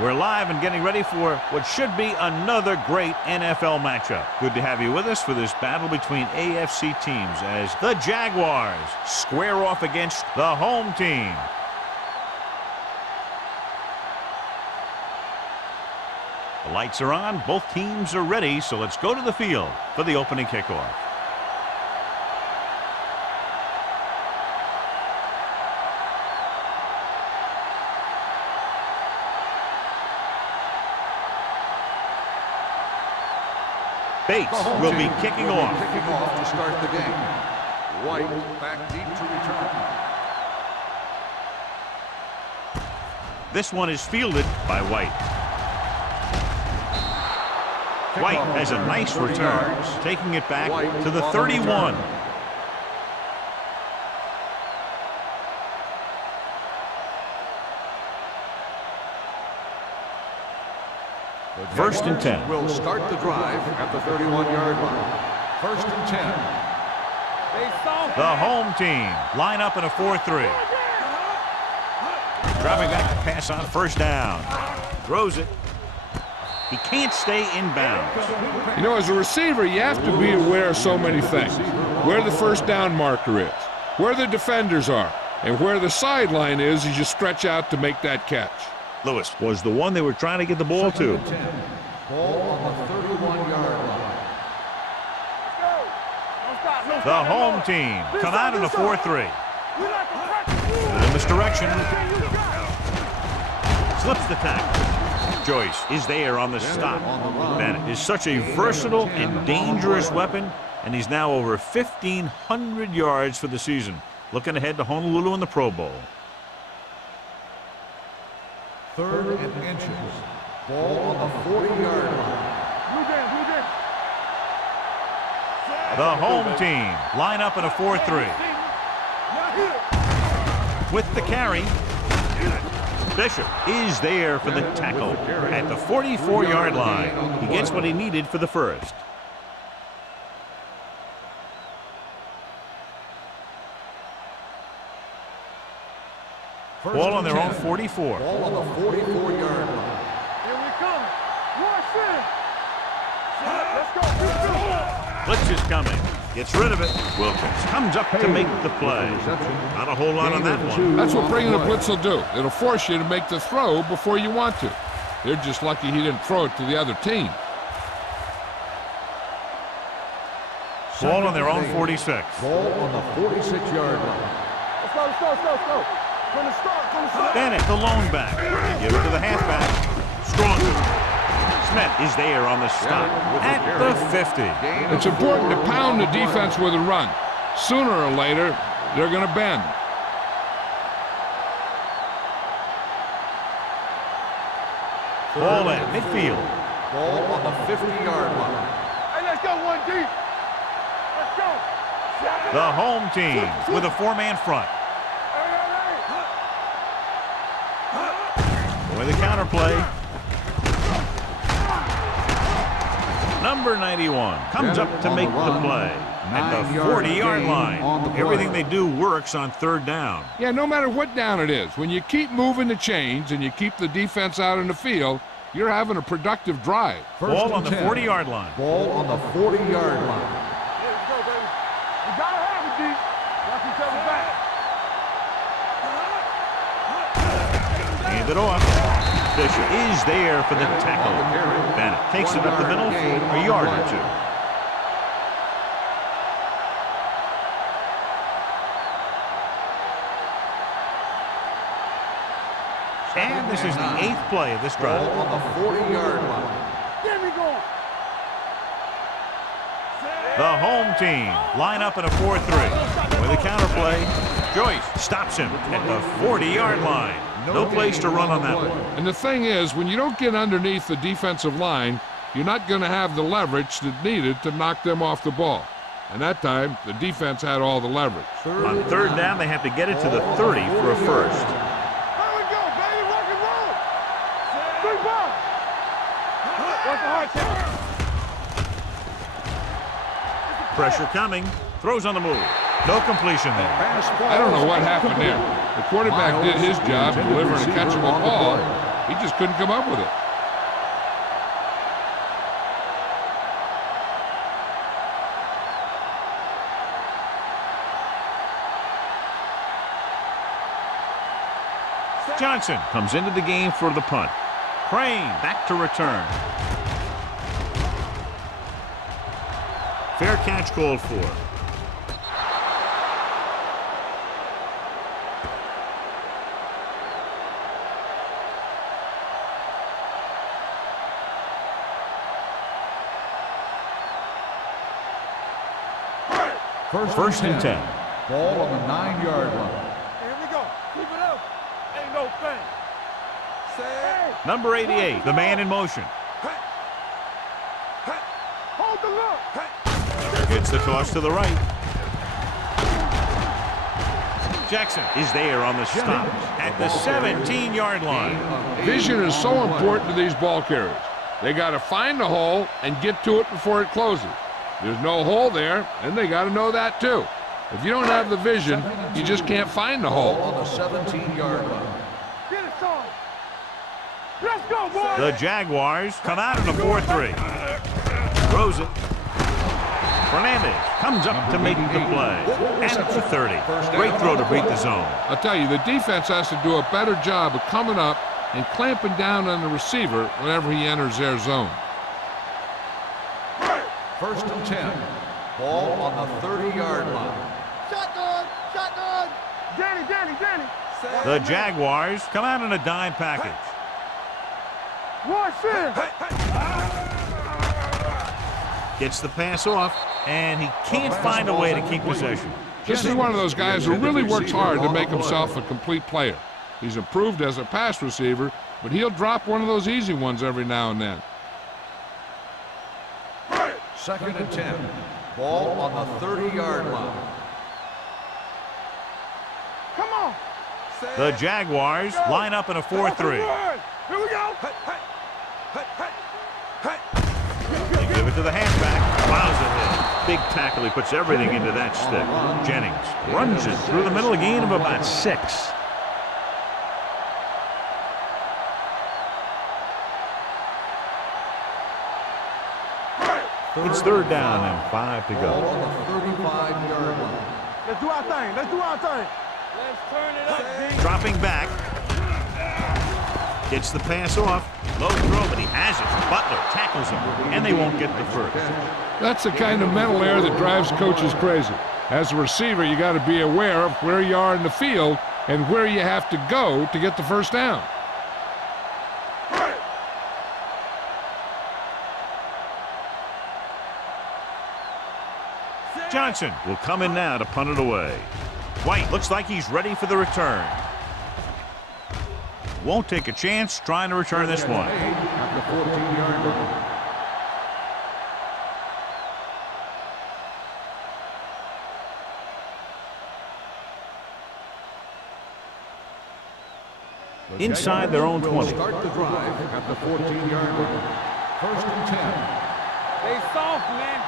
We're live and getting ready for what should be another great NFL matchup. Good to have you with us for this battle between AFC teams as the Jaguars square off against the home team. The lights are on, both teams are ready, so let's go to the field for the opening kickoff. Bates will be kicking off. Kicking off to start the game. White back deep to return. This one is fielded by White. White has a nice return, taking it back to the 31. First and 10. Will start the drive at the 31-yard line. First and 10. The home team line up in a 4-3. Dropping back to pass on first down. Throws it. He can't stay inbounds. You know, as a receiver, you have to be aware of so many things. Where the first down marker is, where the defenders are, and where the sideline is as you stretch out to make that catch. Lewis was the one they were trying to get the ball to. Ball on the 31-yard line. The home team come out in a 4-3. In misdirection. Slips the tackle. Joyce is there on the stop. Bennett is such a versatile and dangerous weapon, and he's now over 1,500 yards for the season. Looking ahead to Honolulu in the Pro Bowl. Third and inches. Ball on the 40-yard line. The home team line up in a 4-3. With the carry. Bishop is there for the tackle at the 44-yard line. He gets what he needed for the first. Ball on their own 44. Ball on the 44-yard line. Here we come. Rush in. Let's go. Blitz is coming. Gets rid of it. Wilkins comes up to make the play. Not a whole lot on that one. That's what bringing the blitz will do. It'll force you to make the throw before you want to. They're just lucky he didn't throw it to the other team. Ball on their own 46. Ball on the 46-yard line. Let's go. From the start. Bennett, the lone back. Give it to the halfback. Strong. Smith is there on the stop at the 50. It's important to pound the defense with a run. Sooner or later, they're going to bend. Ball at midfield. Ball on the 50-yard line. Hey, let's go one deep. Let's go. The home team with a four-man front. With a counterplay. Number 91 comes up to make the play at the 40-yard line. Everything they do works on third down. Yeah, no matter what down it is, when you keep moving the chains and you keep the defense out in the field, you're having a productive drive. Ball on the 40-yard line. Ball on the 40-yard line. Here we go, baby. We gotta have it, D. Watch each other back. Hand it off. Bishop is there for the tackle. Bennett takes it up the middle for a yard or two. And this is the 8th play of this drive. Ball on the 40-yard line. There we go. The home team line up in a 4-3. With a counterplay, Joyce stops him at the 40-yard line. No place to run on that one. And the thing is, when you don't get underneath the defensive line, you're not going to have the leverage that's needed to knock them off the ball. And that time, the defense had all the leverage. On third down, they have to get it to the 30 for a first. There we go, baby. Rock and roll. Three ball. What's the hard tackle? Pressure coming. Throws on the move. No completion there. I don't know what happened there. The quarterback did his job delivering a catchable ball, He just couldn't come up with it. Johnson comes into the game for the punt. Crane back to return. Fair catch called for. First and 10. Ball on the 9-yard line. Here we go. Keep it up. Ain't no thing. Say. Number 88, the man in motion. Hold the look. Gets the toss to the right. Jackson is there on the stop at the 17-yard line. Vision is so important to these ball carriers. They got to find the hole and get to it before it closes. There's no hole there, and they got to know that too. If you don't have the vision, you just can't find the hole. Ball on the 17-yard line. Get it, son. Let's go, boys. The Jaguars come out in a 4-3. Throws it. Fernandez comes up to make the play. At the 30. Great throw to beat the zone. I'll tell you, the defense has to do a better job of coming up and clamping down on the receiver whenever he enters their zone. First and 10. Ball on the 30-yard line. Shotgun. Shotgun. Danny. The Jaguars come out in a dime package. One sin. Gets the pass off, and he can't find a way to keep possession. This is one of those guys who really works hard to make himself a complete player. He's improved as a pass receiver, but he'll drop one of those easy ones every now and then. Second and 10. Ball on the 30-yard line. Come on. The Jaguars line up in a 4-3. Here we go. They give it to the halfback. Plows it in. Big tackle. He puts everything into that stick. Jennings runs it through the middle, a gain of about 6. It's third down and 5 to Ball go. on the 35-yard line. Let's do our thing. Let's do our thing. Let's turn it up, D. Dropping back. Gets the pass off. Low throw, but he has it. Butler tackles him, and they won't get the first. That's the kind of mental error that drives coaches crazy. As a receiver, you got to be aware of where you are in the field and where you have to go to get the first down. Johnson will come in now to punt it away. White looks like he's ready for the return. Won't take a chance trying to return this one. At the 14-yard line. Inside their own 20. Start the drive at the 14-yard line. First and 10. They soft, man.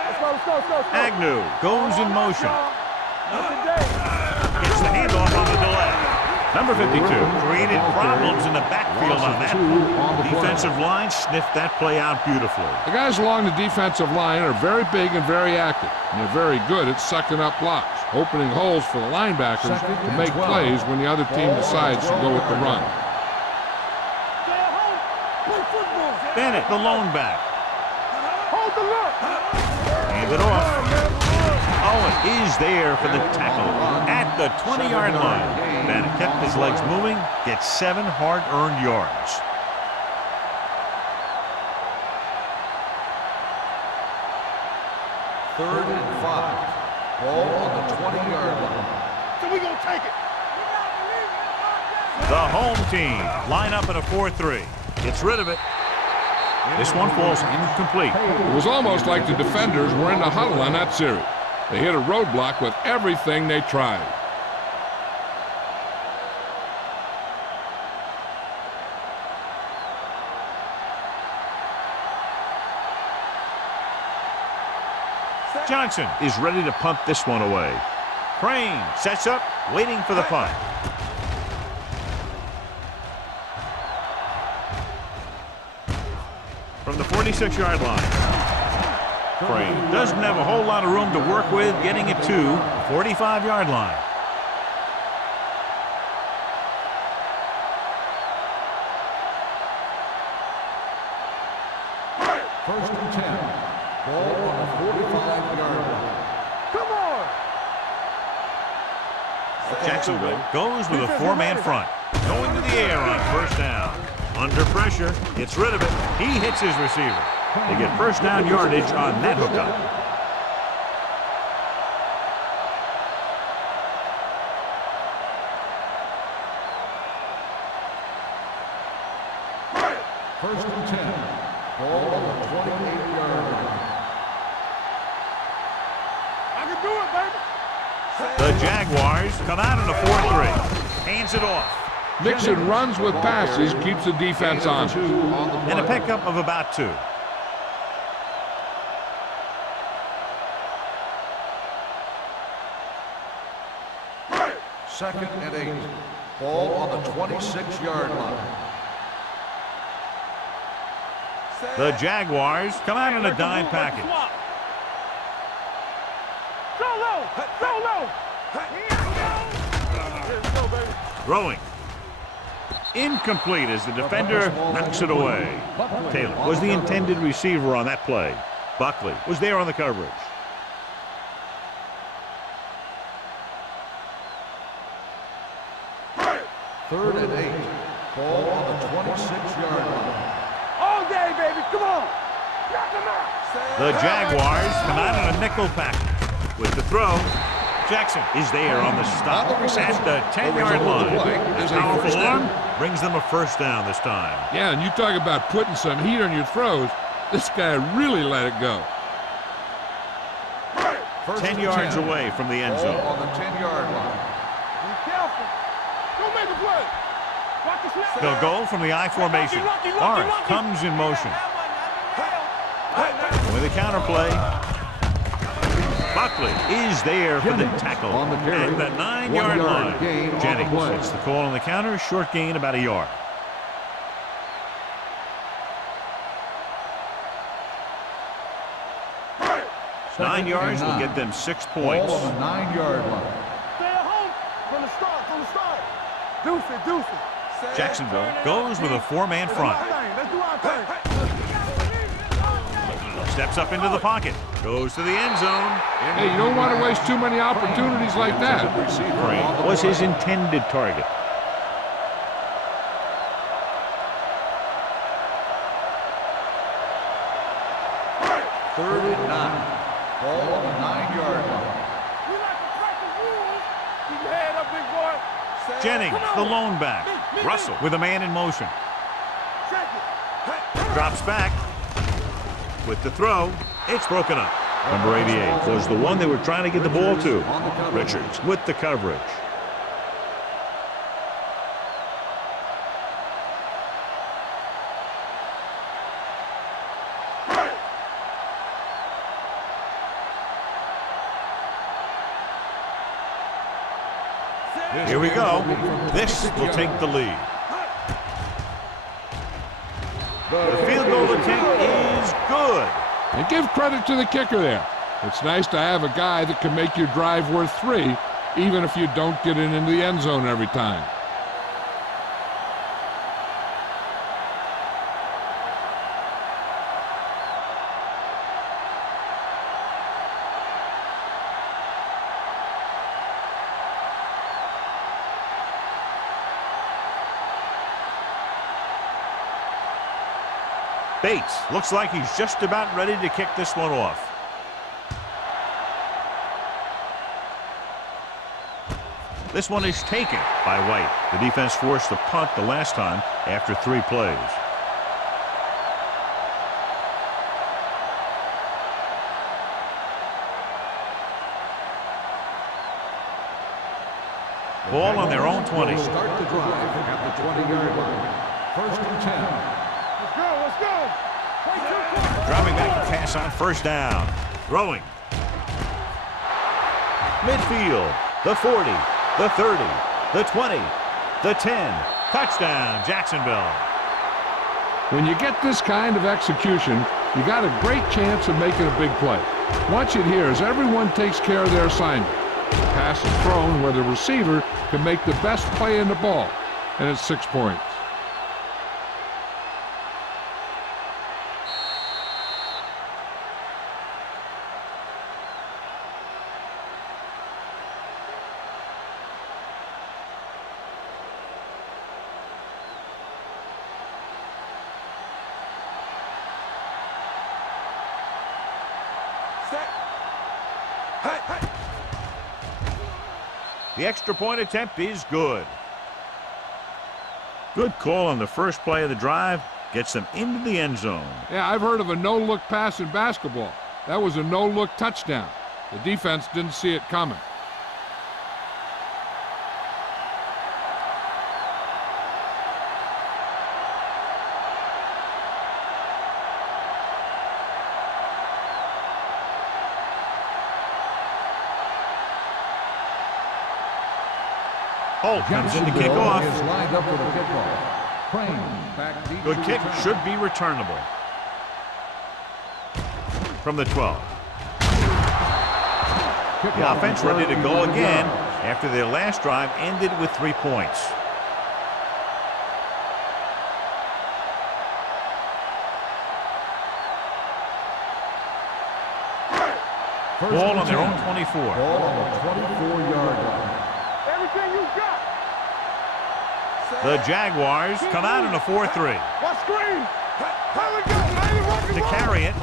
Let's go. Agnew goes in motion. Not today. Gets the handoff on the delay. Number 52 created problems in the backfield on that play. Defensive line sniffed that play out beautifully. The guys along the defensive line are very big and very active, and they're very good at sucking up blocks, opening holes for the linebackers to make plays when the other team decides to go with the run. Bennett, the lone back. Hold the look. Hand it off. Owen is there for the tackle at the 20-yard line. Bennett kept his legs moving, gets 7 hard-earned yards. Third and 5. Ball on the 20-yard line. So we gonna take it. The home team line up in a 4-3. Gets rid of it. This one falls incomplete. It was almost like the defenders were in the huddle on that series. They hit a roadblock with everything they tried. Johnson is ready to punt this one away. Crane sets up, waiting for the punt. 26-yard line. Crane doesn't have a whole lot of room to work with, getting it to the 45-yard line. First and 10. Ball on the 45-yard line. Come on! Jacksonville goes with a four-man front. Going to the air on first down. Under pressure, gets rid of it. He hits his receiver. They get first down yardage on that hookup. First and 10. Ball on the 28-yard line. I can do it, baby! The Jaguars come out in a 4-3. Hands it off. Mixon runs with passes, keeps the defense on. And a pickup of about 2. Second and 8. Ball on the 26-yard line. The Jaguars come out in a dime package. Go low! Go low! Throwing. Incomplete as the defender knocks it away. Taylor was the intended receiver on that play. Buckley was there on the coverage. Third and 8. Ball on the 26-yard line. All day, baby! Come on! Knock him out! The Jaguars come out in a nickel package. With the throw, Jackson is there on the stop at the 10-yard line. A powerful arm brings them a first down this time. Yeah, and you talk about putting some heat on your throws. This guy really let it go. 10 yards away from the end Ball zone. on the 10-yard line. Be careful! Don't make a play! Watch the snap! They'll go from the I formation. Lawrence comes in motion. With a counter play. Buckley is there for the tackle on the carry. at the 9-yard 1 yard line. gain on the Jennings play. gets the call on the counter. Short gain, about a yard. Second 9 yards and will 9. get them 6 points. Ball on the 9-yard line. Stay at home from the start, Deuce it, deuce it. Jacksonville goes with a four-man front. Let's do our thing. Steps up into the pocket. Goes to the end zone. Hey, you don't want to waste too many opportunities like that. Crane was his intended target. Third and 9. Ball on the 9-yard line. We like to break the rules. Keep your head up, big boy. Jennings, the lone back. Russell with a man in motion. Check it. Drops back. With the throw, it's broken up. Number 88 was the one they were trying to get the ball to. Richards with the coverage. Here we go. This will take the lead. The field goal attempt is good. And give credit to the kicker there. It's nice to have a guy that can make your drive worth 3, even if you don't get it into the end zone every time. Bates looks like he's just about ready to kick this one off. This one is taken by White. The defense forced the punt the last time after 3 plays. Ball on their own 20. Start the drive at the 20-yard line. First and 10. Let's go, let's go. Dropping back to pass on first down. Throwing. Midfield. The 40. The 30. The 20. The 10. Touchdown, Jacksonville. When you get this kind of execution, you got a great chance of making a big play. Watch it here as everyone takes care of their assignment. The pass is thrown where the receiver can make the best play in the ball, and it's 6 points. The extra point attempt is good. Good call on the first play of the drive. Gets them into the end zone. Yeah, I've heard of a no-look pass in basketball. That was a no-look touchdown. The defense didn't see it coming. Holt comes in to kick off. Is lined up for the kickoff. Crane back deep. Good kick, should be returnable. From the 12. The offense ready to go again after their last drive ended with 3 points. Ball on their own 24. Ball on the 24-yard line. Everything you got. The Jaguars come out in a 4-3. What screen? Here we go, baby. Rock and To roll. carry it,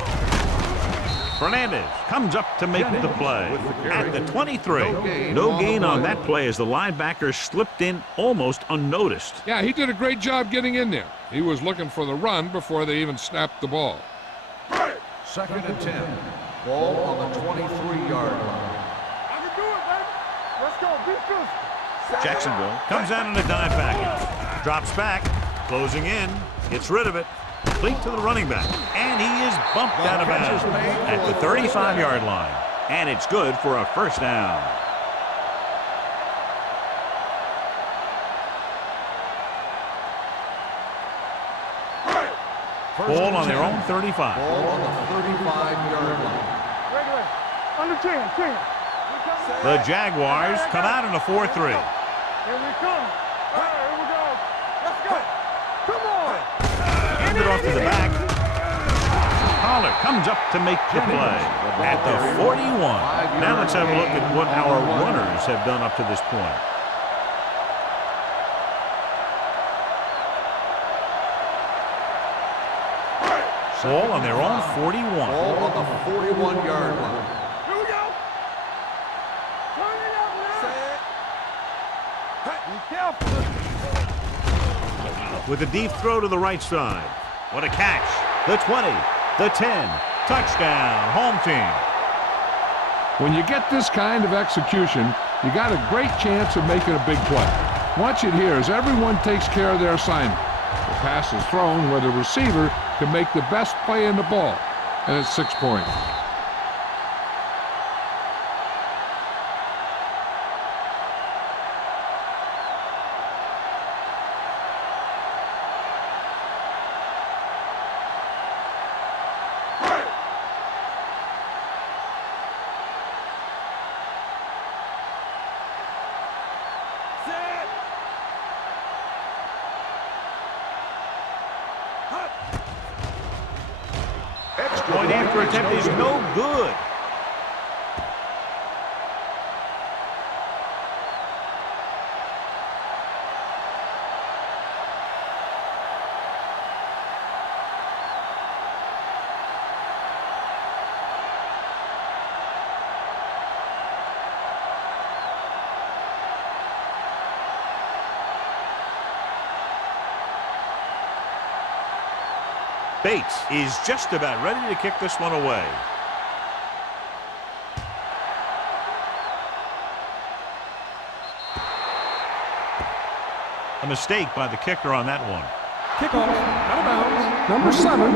Fernandez comes up to make the play at the 23. No gain on that play as the linebacker slipped in almost unnoticed. Yeah, he did a great job getting in there. He was looking for the run before they even snapped the ball. 2nd and 10. Ball on the 23-yard line. I can do it, baby. Let's go. Be physical. Jacksonville comes out in a dime package. Drops back, closing in, gets rid of it, complete to the running back, and he is bumped out of bounds at the 35-yard line. And it's good for a first down. Ball on their own 35. Ball on the 35-yard line. Regulate. Under 10, 10. The Jaguars come out in a 4-3. Here we come. All right, here we go. Let's go. Come on. Hand it off to the back. Pollard comes up to make the play at the 41. Now let's have a look at what our runners have done up to this point. Ball on their own 41. Ball on the 41-yard line. Here we go. Turn it up now. Be careful. With a deep throw to the right side. What a catch. The 20, the 10. Touchdown, home team. When you get this kind of execution, you got a great chance of making a big play. Watch it here as everyone takes care of their assignment. The pass is thrown where the receiver can make the best play in the ball, and it's 6 points. Point after attempt is no good. Bates is just about ready to kick this one away. A mistake by the kicker on that one. Kickoff, out of bounds, number 7.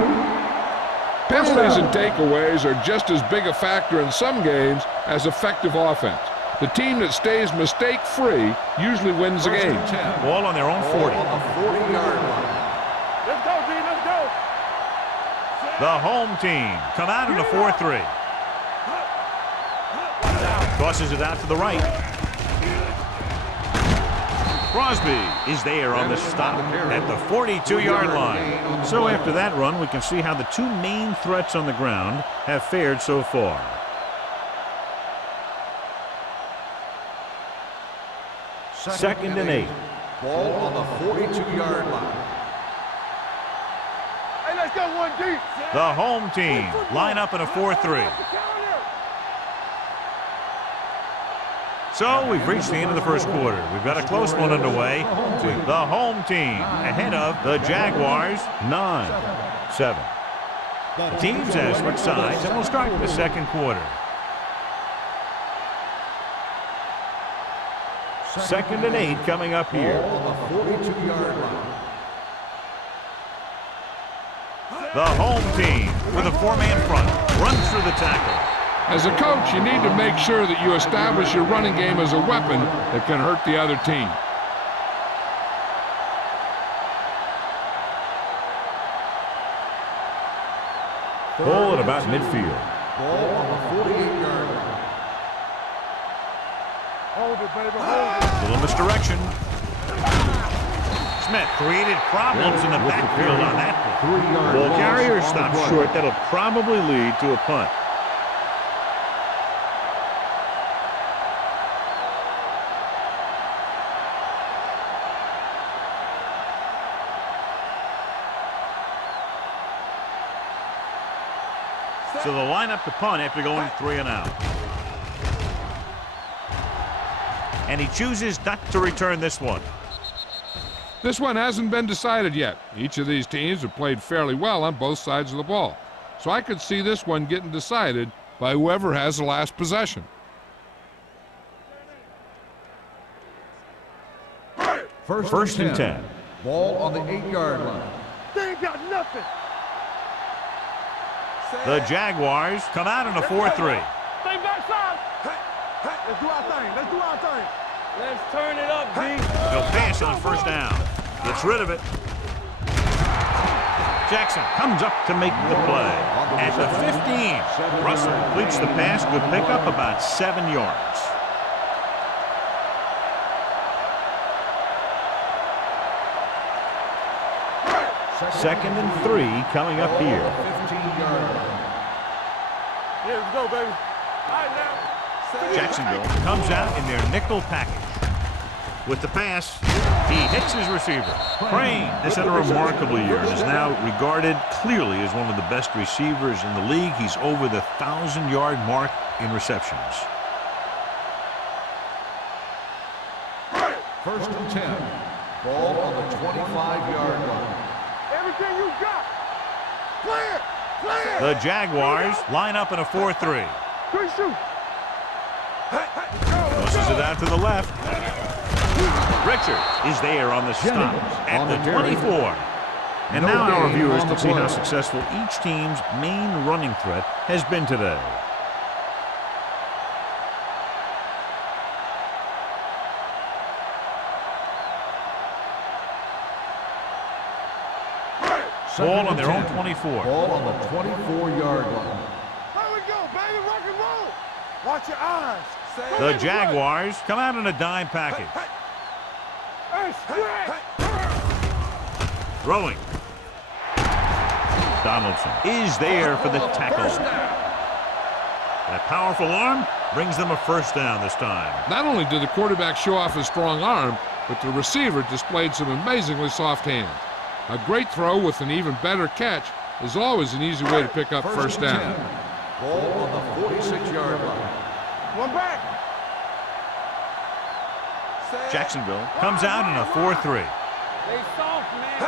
Penalties and takeaways are just as big a factor in some games as effective offense. The team that stays mistake-free usually wins the game. Ball on their own 40. Ball on the 40-yard line. Let's go, D. Let's go. The home team come out in a 4-3. Tosses it out to the right. Crosby is there on the stop at the 42-yard line. So after that run, we can see how the two main threats on the ground have fared so far. Second and 8. Ball on the 42-yard line. Hey, let's go one deep. The home team line up in a 4-3. So we've reached the end of the first quarter. We've got a close one underway. The home team ahead of the Jaguars 9-7. The teams have switched sides and we'll start the second quarter. Second and 8 coming up here. Ball on the 42-yard line. The home team with a four-man front runs through the tackle. As a coach, you need to make sure that you establish your running game as a weapon that can hurt the other team. Ball at about midfield. Ball on the 48-yard line. Hold it, baby, hold it. Little misdirection. Smith created problems in the backfield on that play. 3-yard Ball loss carrier on the stops play. short. That'll probably lead to a punt. So they'll line up to punt after going 3 and out. And he chooses not to return this one. This one hasn't been decided yet. Each of these teams have played fairly well on both sides of the ball. So I could see this one getting decided by whoever has the last possession. First and 10. Ball on the 8-yard line. They ain't got nothing. The Jaguars come out in a 4-3. Stay backside. Let's do our thing. Let's do our thing. Let's turn it up, D. They'll pass on first down. Gets rid of it. Jackson comes up to make the play. At the 15, Russell completes the pass. Good pickup, about 7 yards. Second and 3 coming up here. 15-yard line. Yeah, let's go, baby. All right, now. Jacksonville comes out in their nickel package. With the pass, he hits his receiver. Crane has had a remarkable year and is now regarded clearly as one of the best receivers in the league. He's over the 1,000-yard mark in receptions. First and 10. Ball on the 25-yard line. Everything you got. Clear. Clear. The Jaguars line up in a 4-3. Good shoot. Tosses it out to the left. Richard is there on the stop at the 24. And now our viewers can see how successful each team's main running threat has been today. Ball on their own 24. Ball on the 24-yard line. There we go, baby. Rock and roll. Watch your eyes. The Jaguars come out in a dime package. Hey, stretch. Throwing. Donaldson is there for the tackle. That powerful arm brings them a first down this time. Not only did the quarterback show off his strong arm, but the receiver displayed some amazingly soft hands. A great throw with an even better catch is always an easy way to pick up first down. Ball on the 46-yard line. One back. Jacksonville comes out in a 4-3. They soft, man.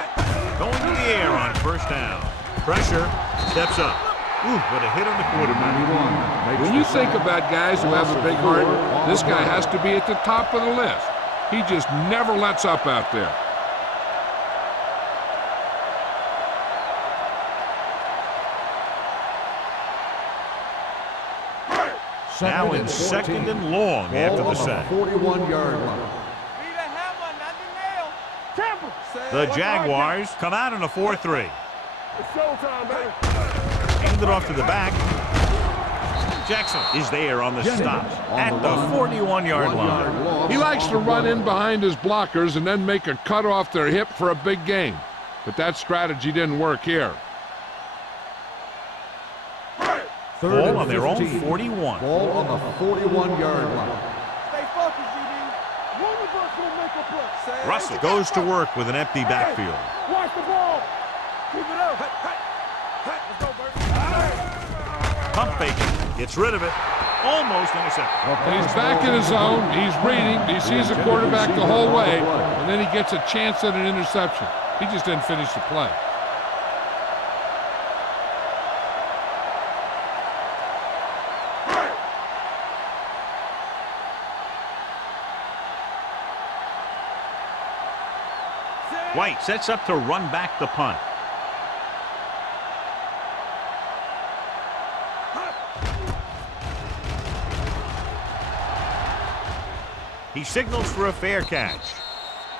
Going to the air on first down. Pressure, steps up. Ooh, what a hit on the quarterback. When you think about guys who have a big heart, this guy has to be at the top of the list. He just never lets up out there. Now in second and long after the sack. 41-yard line. The Jaguars come out in a 4-3. It's showtime, baby. Hand it off to the back. Jackson is there on the stop at the 41-yard line. He likes to run in behind his blockers and then make a cut off their hip for a big gain. But that strategy didn't work here. Ball on their own 41. Ball on the 41-yard line. Stay focused, DB. One of us will make a play. Russell goes to work with an empty backfield. Watch the ball. Keep it up. Let's go, Bert. Pump fake. Gets rid of it. Almost intercepted. He's back in his zone. He's reading. He sees the quarterback the whole way, and then he gets a chance at an interception. He just didn't finish the play. White sets up to run back the punt. He signals for a fair catch.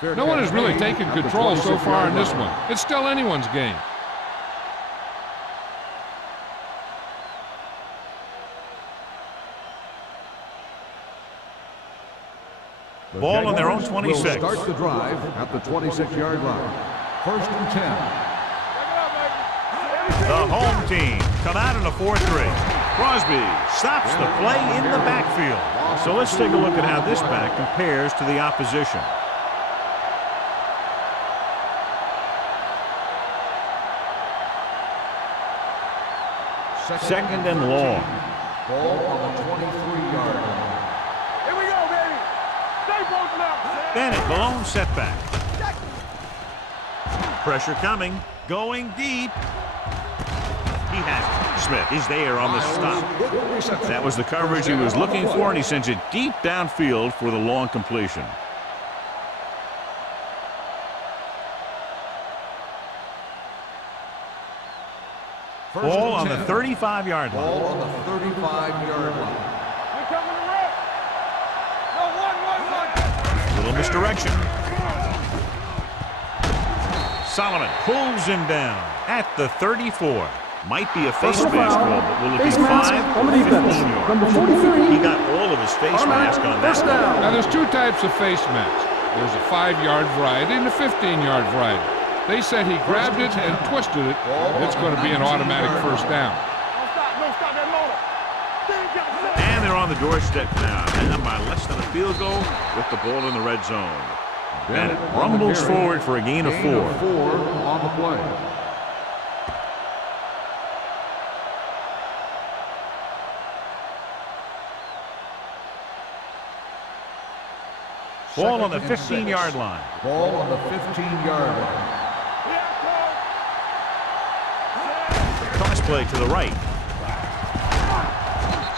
No one has really taken control so far in this one. It's still anyone's game. Ball on their own 26. Will start the drive at the 26-yard line. 1st and 10. The home team come out in a 4-3. Crosby stops the play in the backfield. So let's take a look at how this back compares to the opposition. Second and long. Ball on the 23-yard line. Here we go, baby. Stay focused now. Bennett, the lone setback. Pressure coming. Going deep. He has it. Smith is there on the stop. That was the coverage he was looking for, and he sends it deep downfield for the long completion. Ball on the 35-yard line. Ball on the 35-yard line. We're coming to run. No, one. Little misdirection. Solomon pulls him down at the 34. Might be a face mask call, but will it be 5 or 15 yards? Number 43. He got all of his face mask on that First one. down. Now, there's two types of face masks. There's a 5-yard variety and a 15-yard variety. They said he grabbed it and twisted it. It's going to be an automatic first down. No, stop that motor. And they're on the doorstep now, down by less than a field goal with the ball in the red zone. Bennett rumbles forward for a gain of 4. Gain of 4 on the play. Ball on the 15-yard line. Ball on the 15-yard line. Toss play to the right.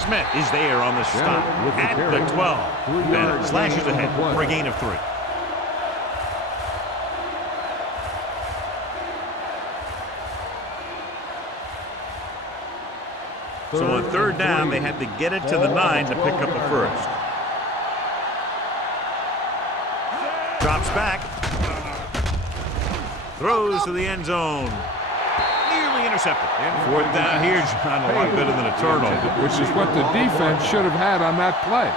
Smith is there on the stop at the 12. Bennett slashes ahead for a gain of 3. So on 3rd down, they had to get it to the 9 to pick up a first. Drops back. Throws to the end zone. Nearly intercepted. 4th down here, John, a lot better than a turnover. Which is what the defense should have had on that play.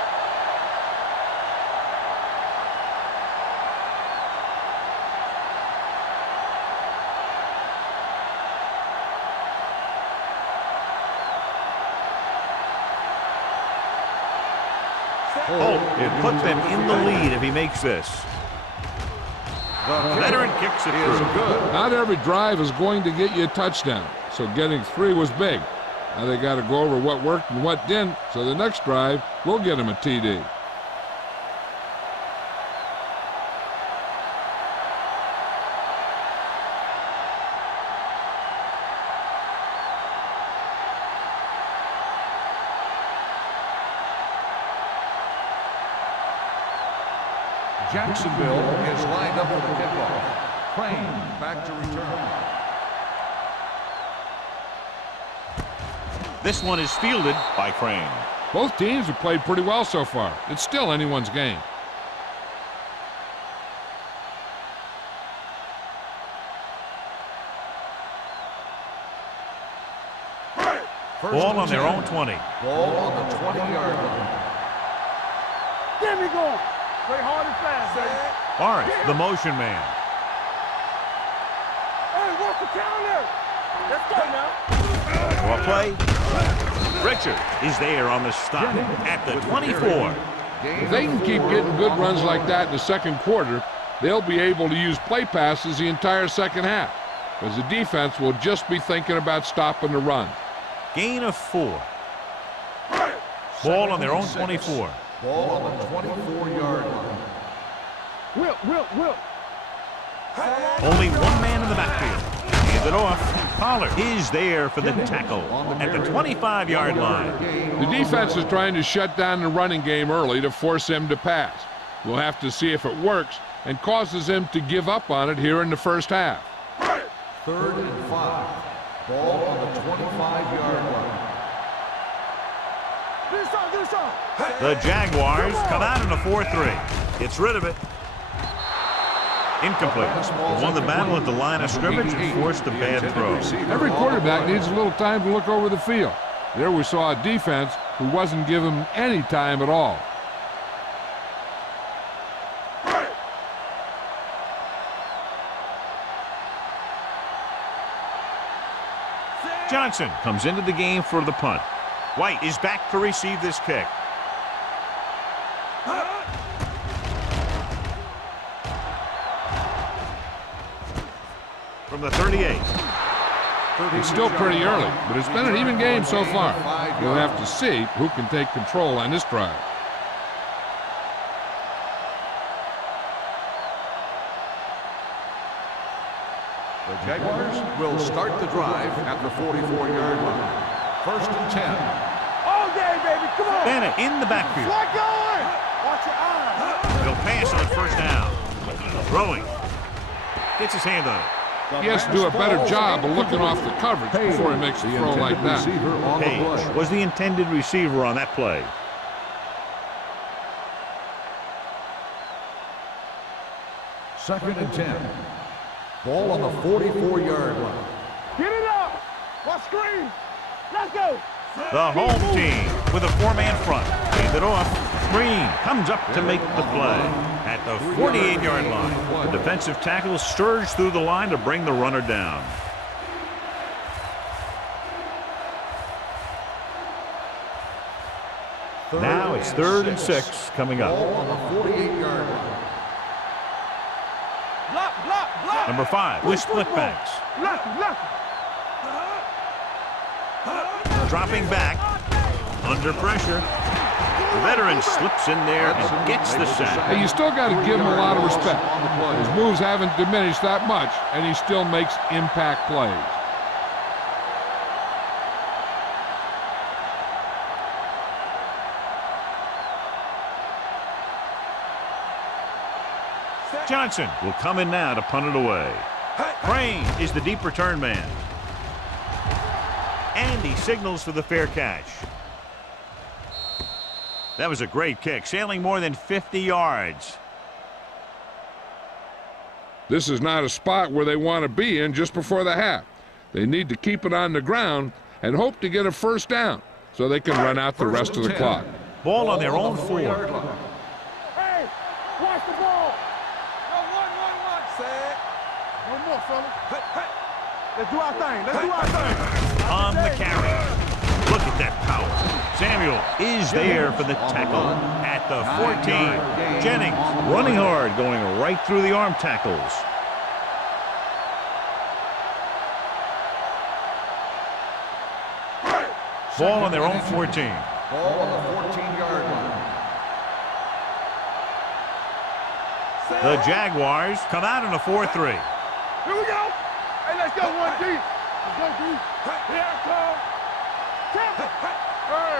It puts them in the lead if he makes this. Veteran kicks it through. Not every drive is going to get you a touchdown, so getting 3 was big. Now they got to go over what worked and what didn't, so the next drive will get him a TD. Jacksonville is lined up for the kickoff. Crane back to return. This one is fielded by Crane. Both teams have played pretty well so far. It's still anyone's game. Ball on their own 20. Ball on the 20-yard line. Get me going. Play hard and fast, baby. Forrest, the motion man. Hey, what's the counter? Let's go now. Well play. Richard is there on the stop at the 24. If they can keep getting good runs like that in the second quarter, they'll be able to use play passes the entire second half, because the defense will just be thinking about stopping the run. Gain of 4. Ball on their own 24. Ball on the 24-yard line. Will. Only one man in the backfield. Hand it off. Pollard is there for the tackle at the 25-yard line. The defense is trying to shut down the running game early to force him to pass. We'll have to see if it works and causes him to give up on it here in the first half. 3rd and 5. Ball on the 25-yard line. This on. The Jaguars come out in a 4-3. Gets rid of it. Incomplete. Won the battle at the line of scrimmage and forced a bad throw. Every quarterback needs a little time to look over the field. There we saw a defense who wasn't given him any time at all. Johnson comes into the game for the punt. White is back to receive this kick. From the 38. It's still pretty early, but it's been an even game so far. We'll have to see who can take control on this drive. The Jaguars will start the drive at the 44-yard line. 1st and 10. All day, baby. Come on. Bennett in the backfield. What going? Watch your eyes. He'll pass on 1st down. Throwing. Gets his hand on it. He has to do a better job of looking off the coverage before he makes a throw like that. Page was the intended receiver on that play. Second and 10. Ball on the 44-yard line. Get it up. Watch screen. Let's go. The home team with a 4-man front. Hand it off. Green comes up to make the play at the 48-yard line. The defensive tackle surged through the line to bring the runner down. Now it's 3rd and 6 coming up. Ball on the 48-yard line. Block. Number 5 with split backs. Left. Dropping back. Under pressure. The veteran slips in there and gets the sack. Hey, you still got to give him a lot of respect. His moves haven't diminished that much, and he still makes impact plays. Johnson will come in now to punt it away. Crane is the deep return man. And he signals for the fair catch. That was a great kick, sailing more than 50 yards. This is not a spot where they want to be in just before the half. They need to keep it on the ground and hope to get a 1st down so they can run out the rest of the clock. Ball on their own 4. Hey, watch the ball. One. Set. One more, fella. Let's do our thing. On the carry. Look at that power. Samuel is there for the tackle at the 14. Jennings running hard, going right through the arm tackles. Ball on their own 14. Ball on the 14-yard line. The Jaguars come out in a 4-3. Here we go. Hey, let's go one deep. Let's go deep. Here it comes. Tap it. Hey,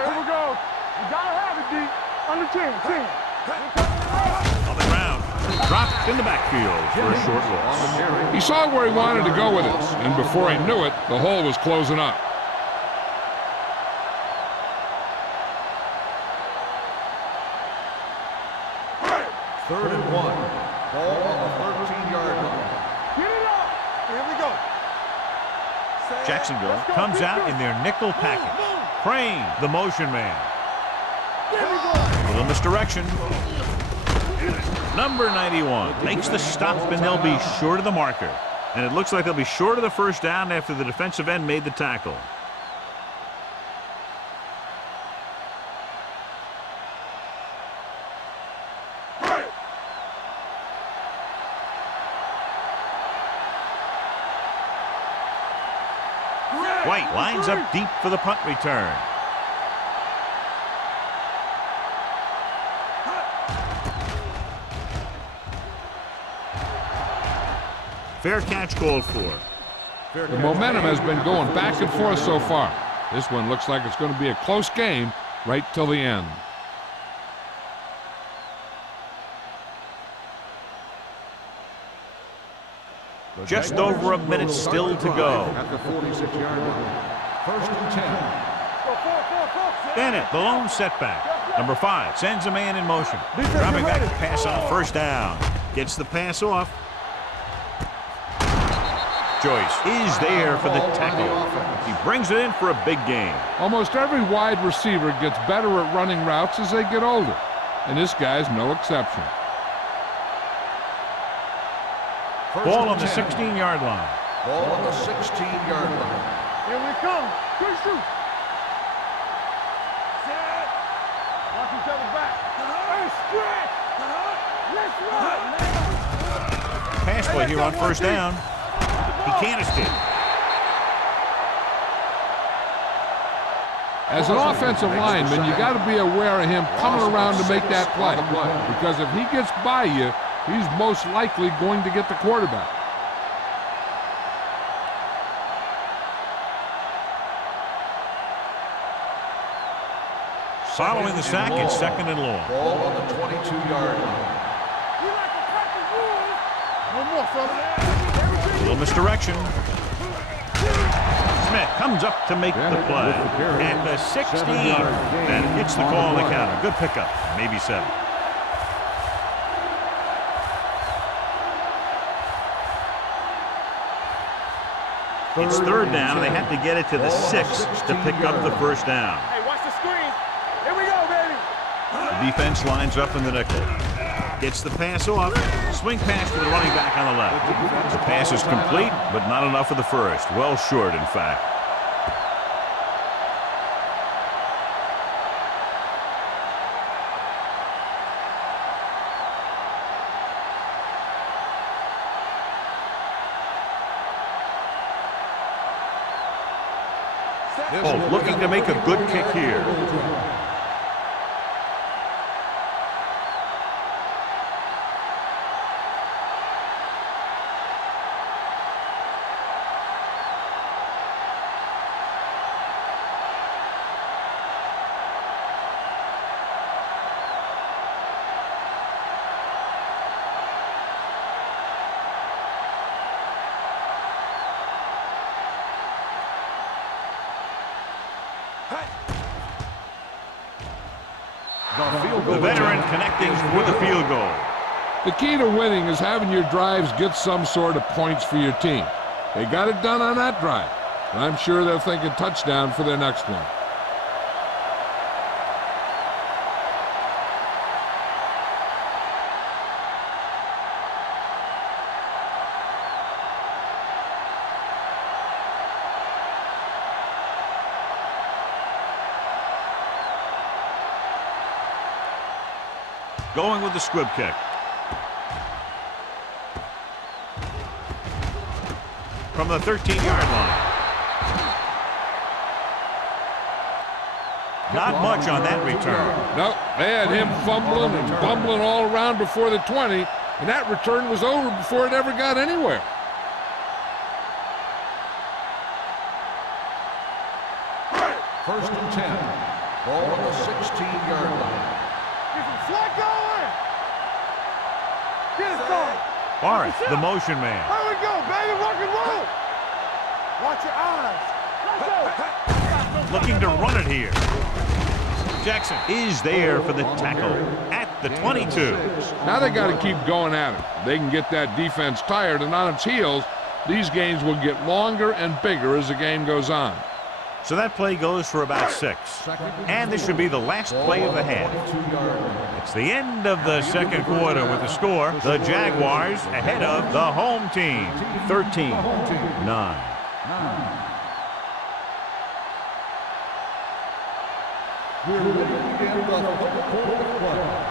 here we go. You gotta have it deep. Under 10. On the ground. Dropped in the backfield for a short loss. He saw where he wanted to go with this, and before he knew it, the hole was closing up. Third and 1. Ball on the 13-yard line. Get it up. Here we go. Jacksonville comes out in their nickel package. Crane, the motion man. Little misdirection. Number 91 makes the stop, and they'll be short of the marker. And it looks like they'll be short of the first down after the defensive end made the tackle. White lines up deep for the punt return. Fair catch called for. The momentum has been going back and forth so far. This one looks like it's going to be a close game right till the end. Just over a minute still to go. At the 46-yard line. 1st and 10. Bennett, the lone setback. Number 5 sends a man in motion. Dropping back to pass on first down. Gets the pass off. Joyce is there for the tackle. He brings it in for a big gain. Almost every wide receiver gets better at running routes as they get older, and this guy's no exception. Ball on the 16-yard line. Ball on the 16-yard line. Here we come. Good shoot. Set. Watch each other back. Hey, stretch. Let's run. Pass play here on first down. He can't escape. As an offensive lineman, you got to be aware of him coming around to make that play, because if he gets by you, he's most likely going to get the quarterback. Following the sack, it's 2nd and long. Ball on the 22-yard line. You like to cut the rules. One more, fella. Little misdirection. Smith comes up to make the play. At the 16. And hits the call on the counter. Good pickup. Maybe 7. It's 3rd down, and they have to get it to the 6 to pick up the first down. Hey, watch the screen. Here we go, baby. The defense lines up in the nickel. Gets the pass off. Swing pass to the running back on the left. The pass is complete, but not enough for the first. Well short, in fact. Oh, looking to make a good kick here. The veteran connecting for the field goal. The key to winning is having your drives get some sort of points for your team. They got it done on that drive, and I'm sure they're thinking touchdown for their next one. Going with the squib kick. From the 13-yard line. Not much on that return. No, they had him fumbling and bumbling all around before the 20, and that return was over before it ever got anywhere. First and 10. Ball on the 16-yard line. Get some slack going. Get it going. Barth, the motion man. Here we go, baby. Rock and roll. Watch your eyes. Let's go. Looking to run it here. Jackson is there for the tackle at the 22. Now they got to keep going at it. They can get that defense tired and on its heels. These games will get longer and bigger as the game goes on. So that play goes for about 6. And this should be the last play of the half. It's the end of the second quarter with the score. The Jaguars ahead of the home team, 13-9. We're ready to begin the fourth quarter.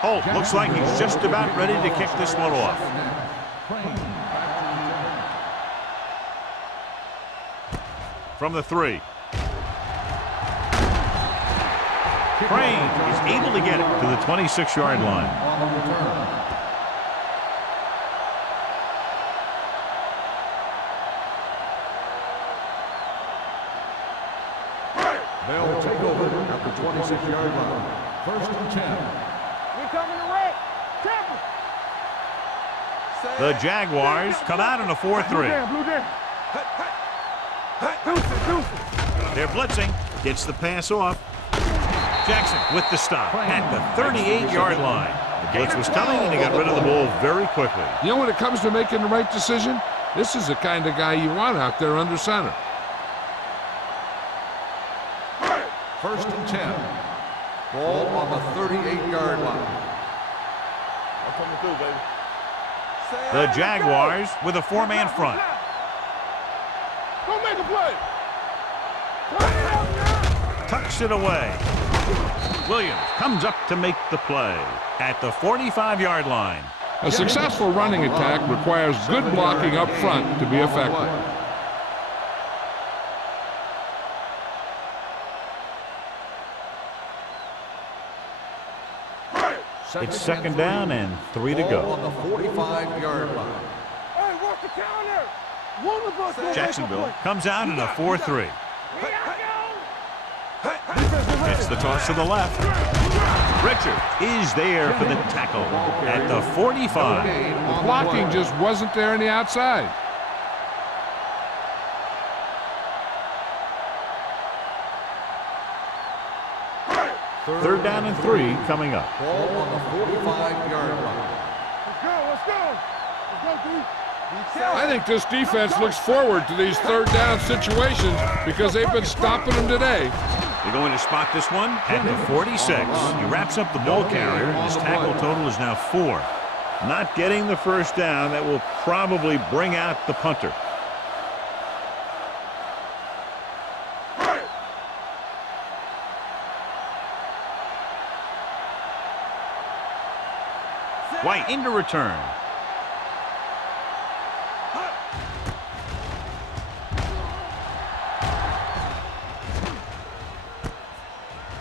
Holt looks like he's just about ready to kick this one off. From the 3. Crane is able to get it to the 26-yard line. They'll take over at the 26-yard line. 1st and 10. The Jaguars come out in a 4-3. They're blitzing. Gets the pass off. Jackson with the stop at the 38-yard line. The blitz was coming, and he got rid of the ball very quickly. You know, when it comes to making the right decision, this is the kind of guy you want out there under center. 1st and 10. Ball on the 38-yard line. Coming through, baby. The Jaguars with a 4-man front. Go make a play. Tucks it away. Williams comes up to make the play at the 45-yard line. A successful running attack requires good blocking up front to be effective. It's 2nd down and 3 to go. On the 45-yard line. Hey, work the counter. One of us. Jacksonville comes out in a 4-3. Gets the toss to the left. Richard is there for the tackle at the 45. The blocking just wasn't there on the outside. Third down and 3 coming up. Ball on the 45-yard line. Let's go. I think this defense looks forward to these third down situations because they've been stopping them today. They're going to spot this one at the 46. He wraps up the ball carrier. His tackle total is now 4. Not getting the first down. That will probably bring out the punter. White into return.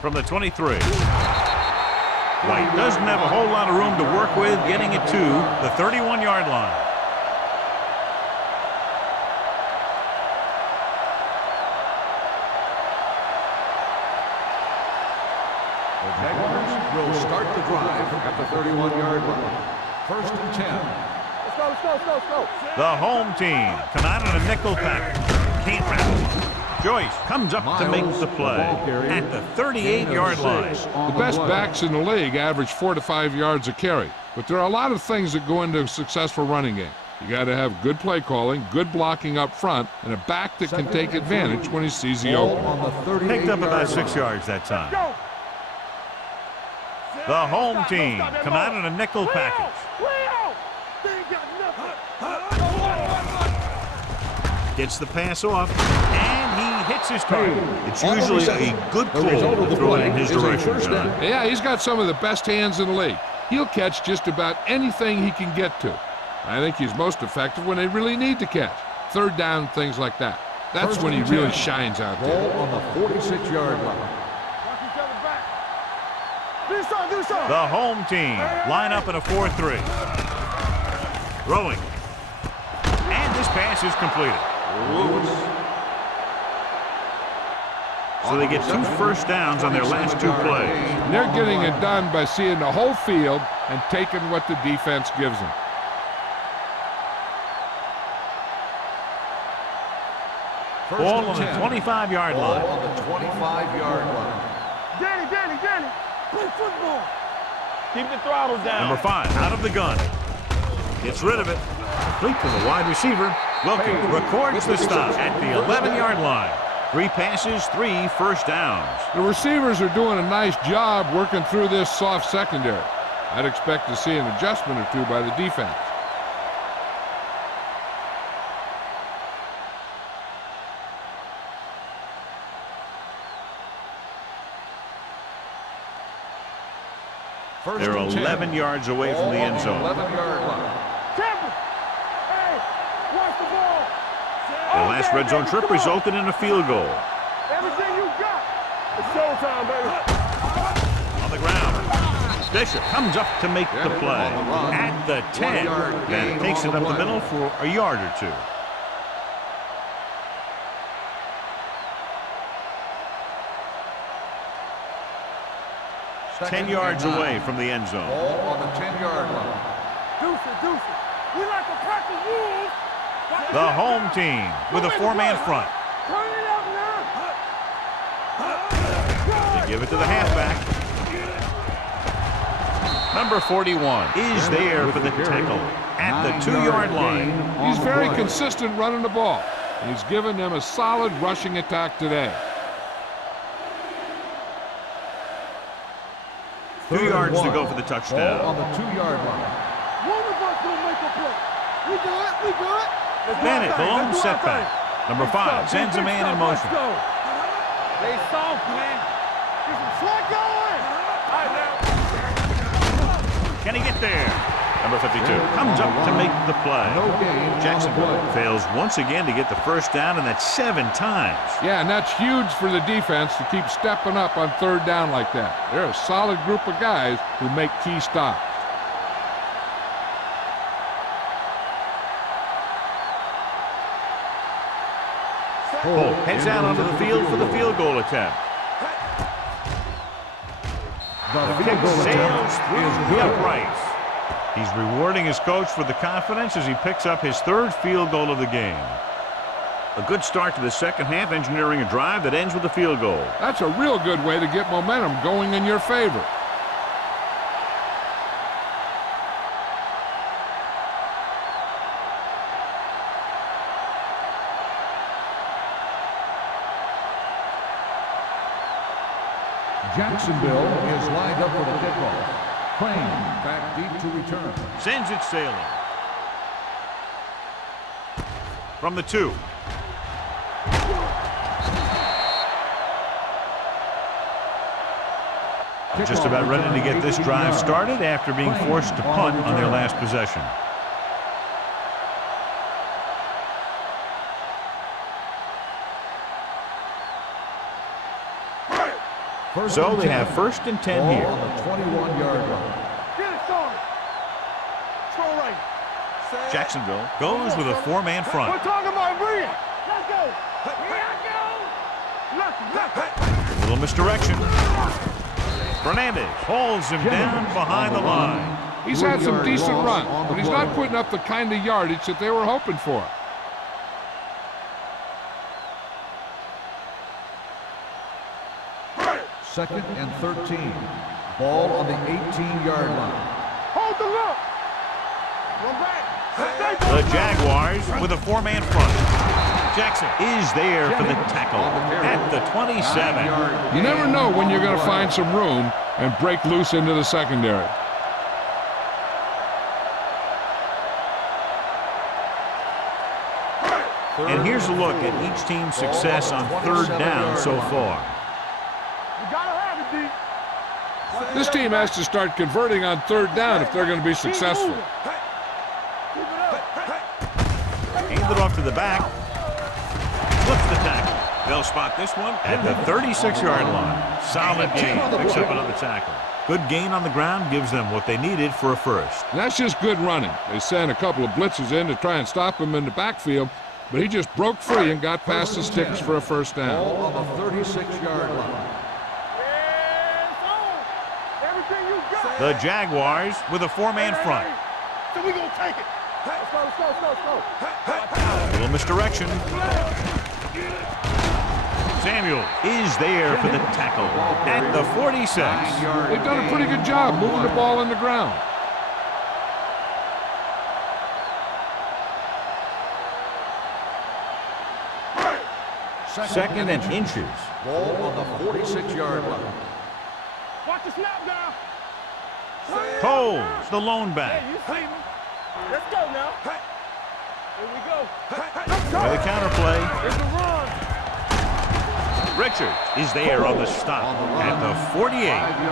From the 23. White doesn't have a whole lot of room to work with, getting it to the 31-yard line. The Jaguars will start the drive at the 31-yard line. 1st and 10. Let's go. The home team come out in a nickel pack. Can't wrap it. Joyce comes up to make the play at the 38-yard line. The best backs in the league average 4 to 5 yards a carry, but there are a lot of things that go into a successful running game. You got to have good play calling, good blocking up front, and a back that can take advantage when he sees the opening. Picked up about 6 yards that time. The home team come out in a nickel package. Gets the pass off, and he hits his target. It's usually a good call to throw it in his direction, John. Yeah, he's got some of the best hands in the league. He'll catch just about anything he can get to. I think he's most effective when they really need to catch. Third down, things like that. That's when he really shines out there. Ball on the 46-yard line. The home team line up in a 4-3. Throwing. And this pass is completed. So they get 2 first downs on their last 2 plays. And they're getting it done by seeing the whole field and taking what the defense gives them. Ball on the 25-yard line. Ball on the 25-yard line. play football. Keep the throttle down. Number 5, out of the gun. Gets rid of it. Complete to the wide receiver. Wilkins records the stop at the 11-yard line. 3 passes, 3 first downs. The receivers are doing a nice job working through this soft secondary. I'd expect to see an adjustment or two by the defense. First They're and 10. 11 yards away from the end zone. 11-yard line. Tampa. Hey, watch the ball. Their last red zone trip resulted in a field goal. Everything you got. It's showtime, baby. On the ground. Fisher comes up to make the play. At the 10. Then takes it up the middle for a yard or 2. Second 10 yards and 9. away from the end zone. Ball on the 10-yard line. Deuces. We like to practice rules. The home team with a 4-man front. Turn it up now. They give it to the halfback. Number 41 is there for the tackle at the 2-yard line. He's very consistent running the ball, and he's given them a solid rushing attack today. 2 yards to go for the touchdown. Ball on the 2-yard line. One of us will make a play. We good. Bennett, the lone setback. Number 5 sends a man in motion. They soft, man. Get some slack going. All right, now. Can he get there? Number 52 comes up to make the play. No gain. Jacksonville fails once again to get the first down, and that's 7 times. Yeah, and that's huge for the defense to keep stepping up on 3rd down like that. They're a solid group of guys who make key stops. Holt heads out onto the field for the field goal attempt. The kick sails through the uprights. He's rewarding his coach for the confidence as he picks up his 3rd field goal of the game. A good start to the second half, engineering a drive that ends with a field goal. That's a real good way to get momentum going in your favor. Jacksonville is lined up for the kickoff. Crane back deep to return. Sends it sailing. From the 2. Just about ready to get this drive started after being forced to punt on their last possession. So they have 1st and 10 here. On the 21-yard line. Get it started. Throw right. Jacksonville goes with a 4-man We're front. talking about Reed. Let's go. Lucky. Little misdirection. Fernandez holds him down behind the line. He's had some decent runs, but he's not putting up the kind of yardage that they were hoping for. Second and 13. Ball on the 18-yard line. Hold the look. Run back. The Jaguars with a 4-man front. Jackson is there for the tackle at the 27. You never know when you're going to find some room and break loose into the secondary. And here's a look at each team's success on 3rd down so far. You gotta have it, D. This team has to start converting on 3rd down if they're going to be successful. Hands it off to the back. Flips the tackle. They'll spot this one at the 36-yard line. Solid gain. Picks up another tackle. Good gain on the ground gives them what they needed for a first. And that's just good running. They sent a couple of blitzes in to try and stop him in the backfield, but he just broke free and got past the sticks for a first down. Ball on the 36-yard line. Everything you got. The Jaguars with a 4-man front. So we gonna take it. Let's go. Little misdirection. Samuel is there for the tackle at the 46. They've done a pretty good job moving the ball in the ground. Second and inches. Ball on the 46-yard line. Watch the snap now. Coles, the lone back. Hey, you see me? Let's go now. Here we go. Let's For the go. counterplay, Here's the run. Richards is there on the stop at the 48.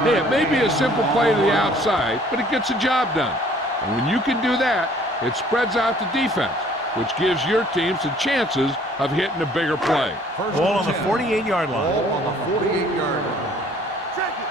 Hey, it may be a simple play to the outside, but it gets the job done. And when you can do that, it spreads out the defense, which gives your team some chances of hitting a bigger play. Ball on the 48-yard line. Ball on the 48-yard line. Check it.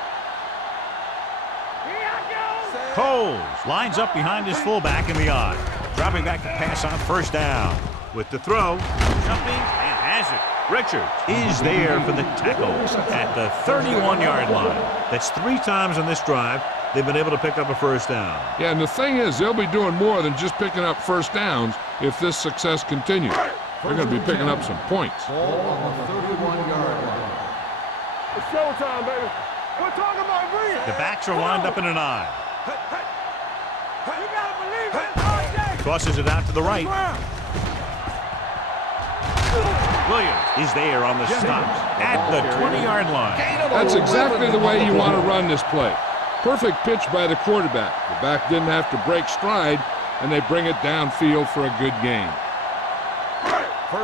Here I go. Coles lines up behind his fullback in the eye. Dropping back to pass on first down. With the throw, jumping, and has it. Richards is there for the tackle at the 31-yard line. That's 3 times on this drive they've been able to pick up a first down. Yeah, and the thing is, they'll be doing more than just picking up first downs if this success continues. They're going to be picking up some points. Ball on the 31-yard line. It's showtime, baby. We're talking about bringing. The backs are lined up in an eye. You gotta believe it. All day. Tosses it out to the right. Williams is there on the stops at the 20-yard line. That's exactly the way you want to run this play. Perfect pitch by the quarterback. The back didn't have to break stride, and they bring it downfield for a good gain.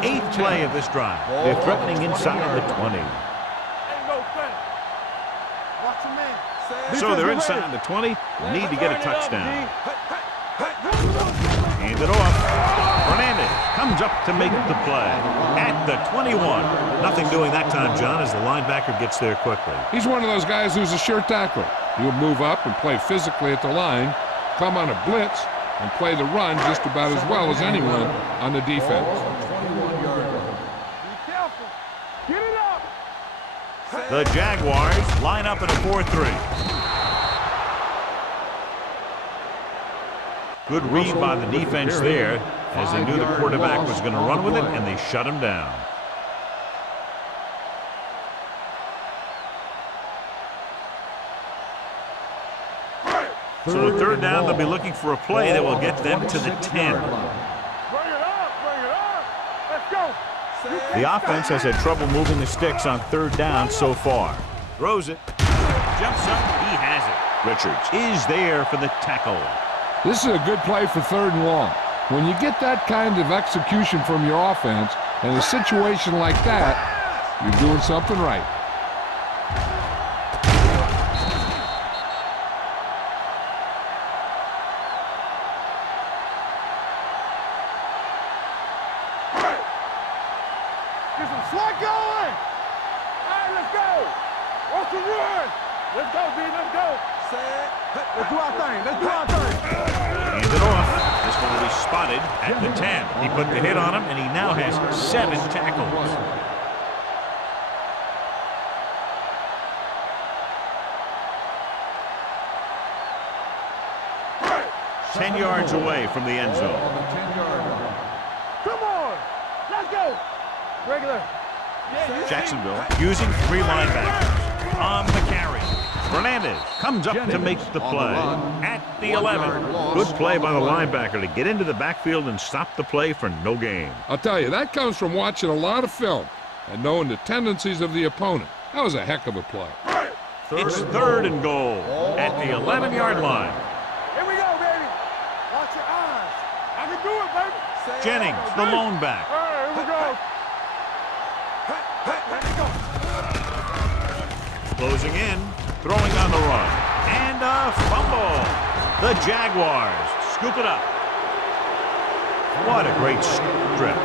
8th play of this drive. They're threatening inside the 20. Ain't no thing. Watch your man. So they're inside the 20. Need to get a touchdown. Hand it off. Hernandez comes up to make the play at the 21. Nothing doing that time, John, as the linebacker gets there quickly. He's one of those guys who's a sure tackler. He'll move up and play physically at the line, come on a blitz, and play the run just about as well as anyone on the defense. Be careful. Get it up. The Jaguars line up in a 4-3. Good read by the defense there, as they knew the quarterback was going to run with it, and they shut him down. So a third down, they'll be looking for a play that will get them to the 10. Bring it up. Bring it up. Let's go. The offense has had trouble moving the sticks on third down so far. Throws it. Jumps up. He has it. Richards is there for the tackle. This is a good play for 3rd and long. When you get that kind of execution from your offense in a situation like that, you're doing something right. Get some swat going. All right, let's go. What's the run? Let's go, B. Let's go. Let's do our thing. Let's do our thing. Hand it off. This one will be spotted at the 10. He put the hit on him, and he now has 7 tackles. 10 yards away from the end zone. Come on. Let's go. Regular. Yeah, Jacksonville using 3 linebackers on the carry. Hernandez comes up to make the play at the 11. Good play by the linebacker to get into the backfield and stop the play for no gain. I'll tell you, that comes from watching a lot of film and knowing the tendencies of the opponent. That was a heck of a play. It's 3rd and goal at the 11-yard line. Here we go, baby. Watch your eyes. I can do it, baby. Jennings, the lone back. All right, here we go. Closing in, throwing on the run. And a fumble. The Jaguars scoop it up. What a great strip.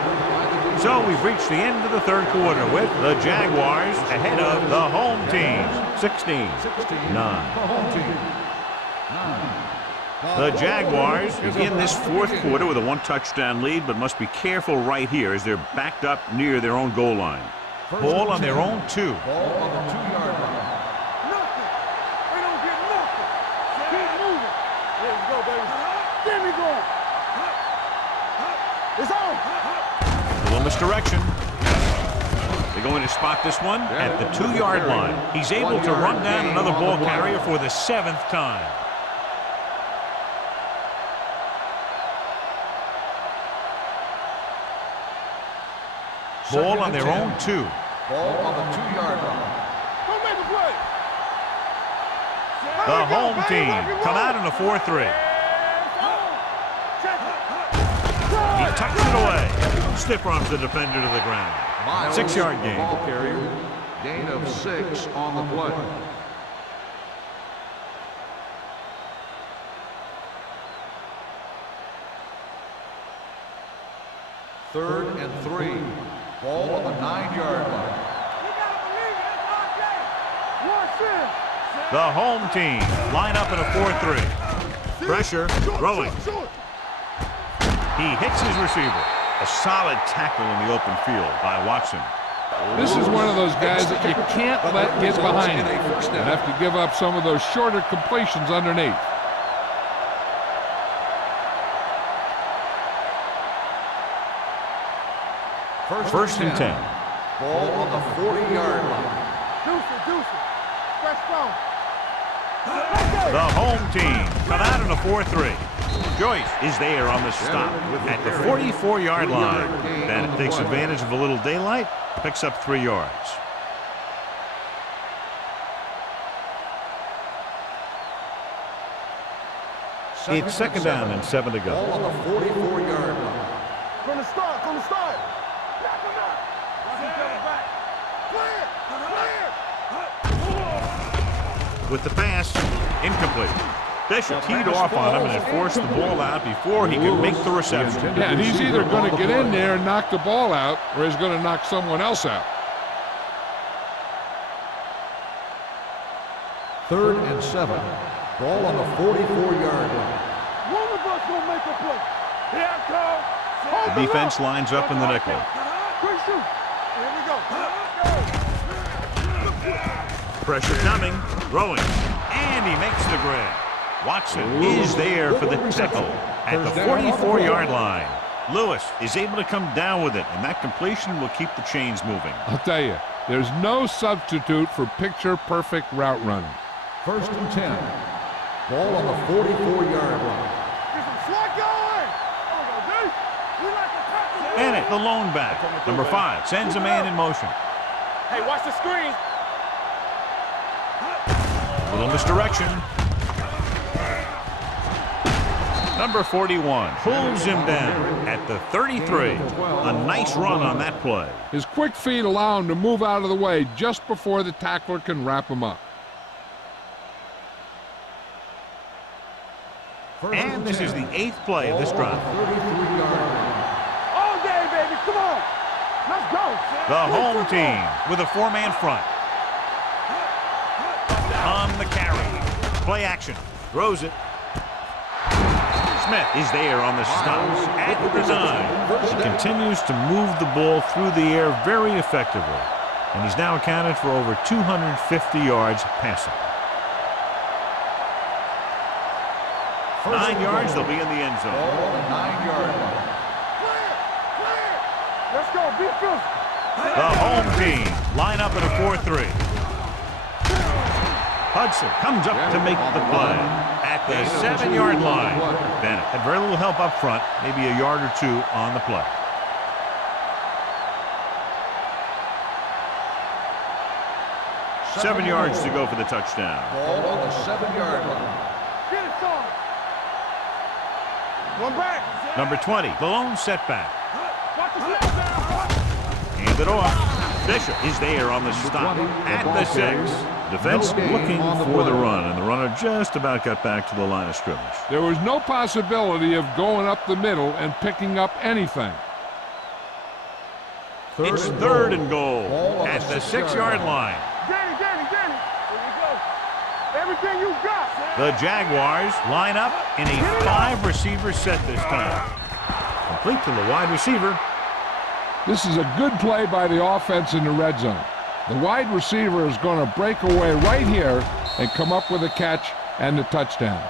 So we've reached the end of the 3rd quarter with the Jaguars ahead of the home team, 16-9. The Jaguars begin this 4th quarter with a 1-touchdown lead, but must be careful right here as they're backed up near their own goal line. Ball on their own 2. Ball on the 2-yard line. Nothing. We don't get nothing. Keep moving. There we go, baby. There we go. It's on. A little misdirection. They're going to spot this one at the 2-yard line. He's able to run down another ball carrier for the 7th time. Ball on their own 2. Ball on the 2-yard line. Don't make a play. The home team come out in a 4-3. He tucks it away. Stiff arms the defender to the ground. 6-yard gain. Ball carrier. Gain of 6 on the play. Third and 3. Ball on the 9-yard line. The home team line up in a 4-3. Pressure, throwing. He hits his receiver. A solid tackle in the open field by Watson. This is one of those guys that you can't let get behind you. You have to give up some of those shorter completions underneath. First and 10. Ball on the 40-yard line. Deuce it. Fresh phone. The home team come out in a 4-3. Joyce is there on the stop at the 44-yard line. Bennett takes advantage of a little daylight, picks up 3 yards. It's 2nd down and 7 to go. Ball on the 44-yard line. From the start. With the pass, incomplete. Bishop teed off on him and had forced the ball out before he could make the reception. Yeah, and he's either going to get in there and knock the ball out, or he's going to knock someone else out. 3rd and 7. Ball on the 44-yard line. One of us will make a play. Here it comes. The defense lines up in the nickel. Quick shoot. Here we go. Pressure coming, throwing, and he makes the grab. Watson is there for the tackle at the 44-yard line. Lewis is able to come down with it, and that completion will keep the chains moving. I'll tell you, there's no substitute for picture-perfect route running. 1st and 10. Ball on the 44-yard line. Get some slot going. We like to tackle. Bennett, the lone back, number 5, sends a man in motion. Hey, watch the screen. Little misdirection. Number 41 pulls him down at the 33. A nice run on that play. His quick feet allow him to move out of the way just before the tackler can wrap him up. And this is the 8th play of this drive. All day, baby. Come on. Let's go. The home team with a 4-man front. On the carry. Play action. Throws it. Smith is there on the stop at the 9. He continues to move the ball through the air very effectively. And he's now accounted for over 250 yards passing. 9 yards, they'll be in the end zone. Ball on the 9-yard line. Clear. Let's go. Be physical. The home team line up at a 4-3. Hudson comes up to make the play at the 7-yard line. Bennett had very little help up front, maybe a yard or 2 on the play. Seven yards to go for the touchdown. Ball on the 7-yard line. Get it, son. One back. Number 20, the lone setback. Watch the snap down. Hand it off. Bishop is there on the stop at the 6. Defense looking for the run, and the runner just about got back to the line of scrimmage. There was no possibility of going up the middle and picking up anything. It's 3rd and goal at the 6-yard line. Danny. Here you go. Everything you got. The Jaguars line up in a 5-receiver set this time. Complete to the wide receiver. This is a good play by the offense in the red zone. The wide receiver is going to break away right here and come up with a catch and the touchdown.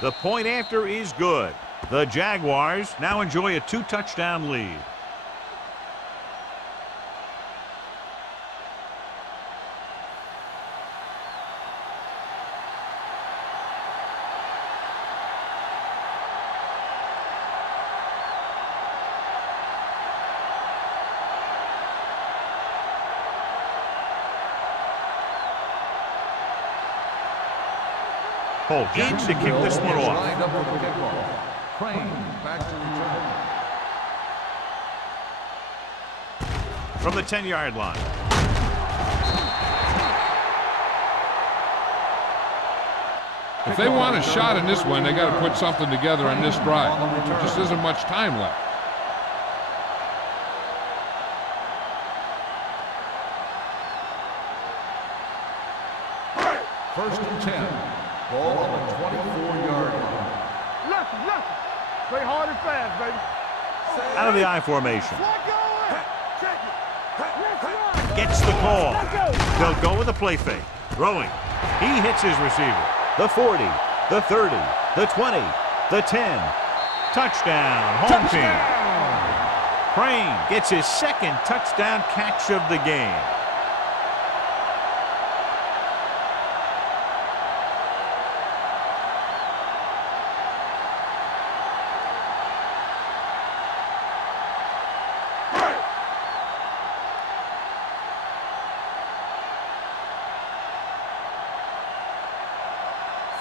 The point after is good. The Jaguars now enjoy a 2-touchdown lead. Holt in to kick this one off. Lined up for the kickoff. Crane back to return. From the 10-yard line. If they want a shot in this one, they got to put something together on this drive. There just isn't much time left. First and 10. Ball on the 24-yard line. Left. Play hard and fast, baby. Out of the I formation. Check it. Gets the call. They'll go with a play fake. Throwing. He hits his receiver. The 40, the 30, the 20, the 10. Touchdown, home team. Crane gets his second touchdown catch of the game.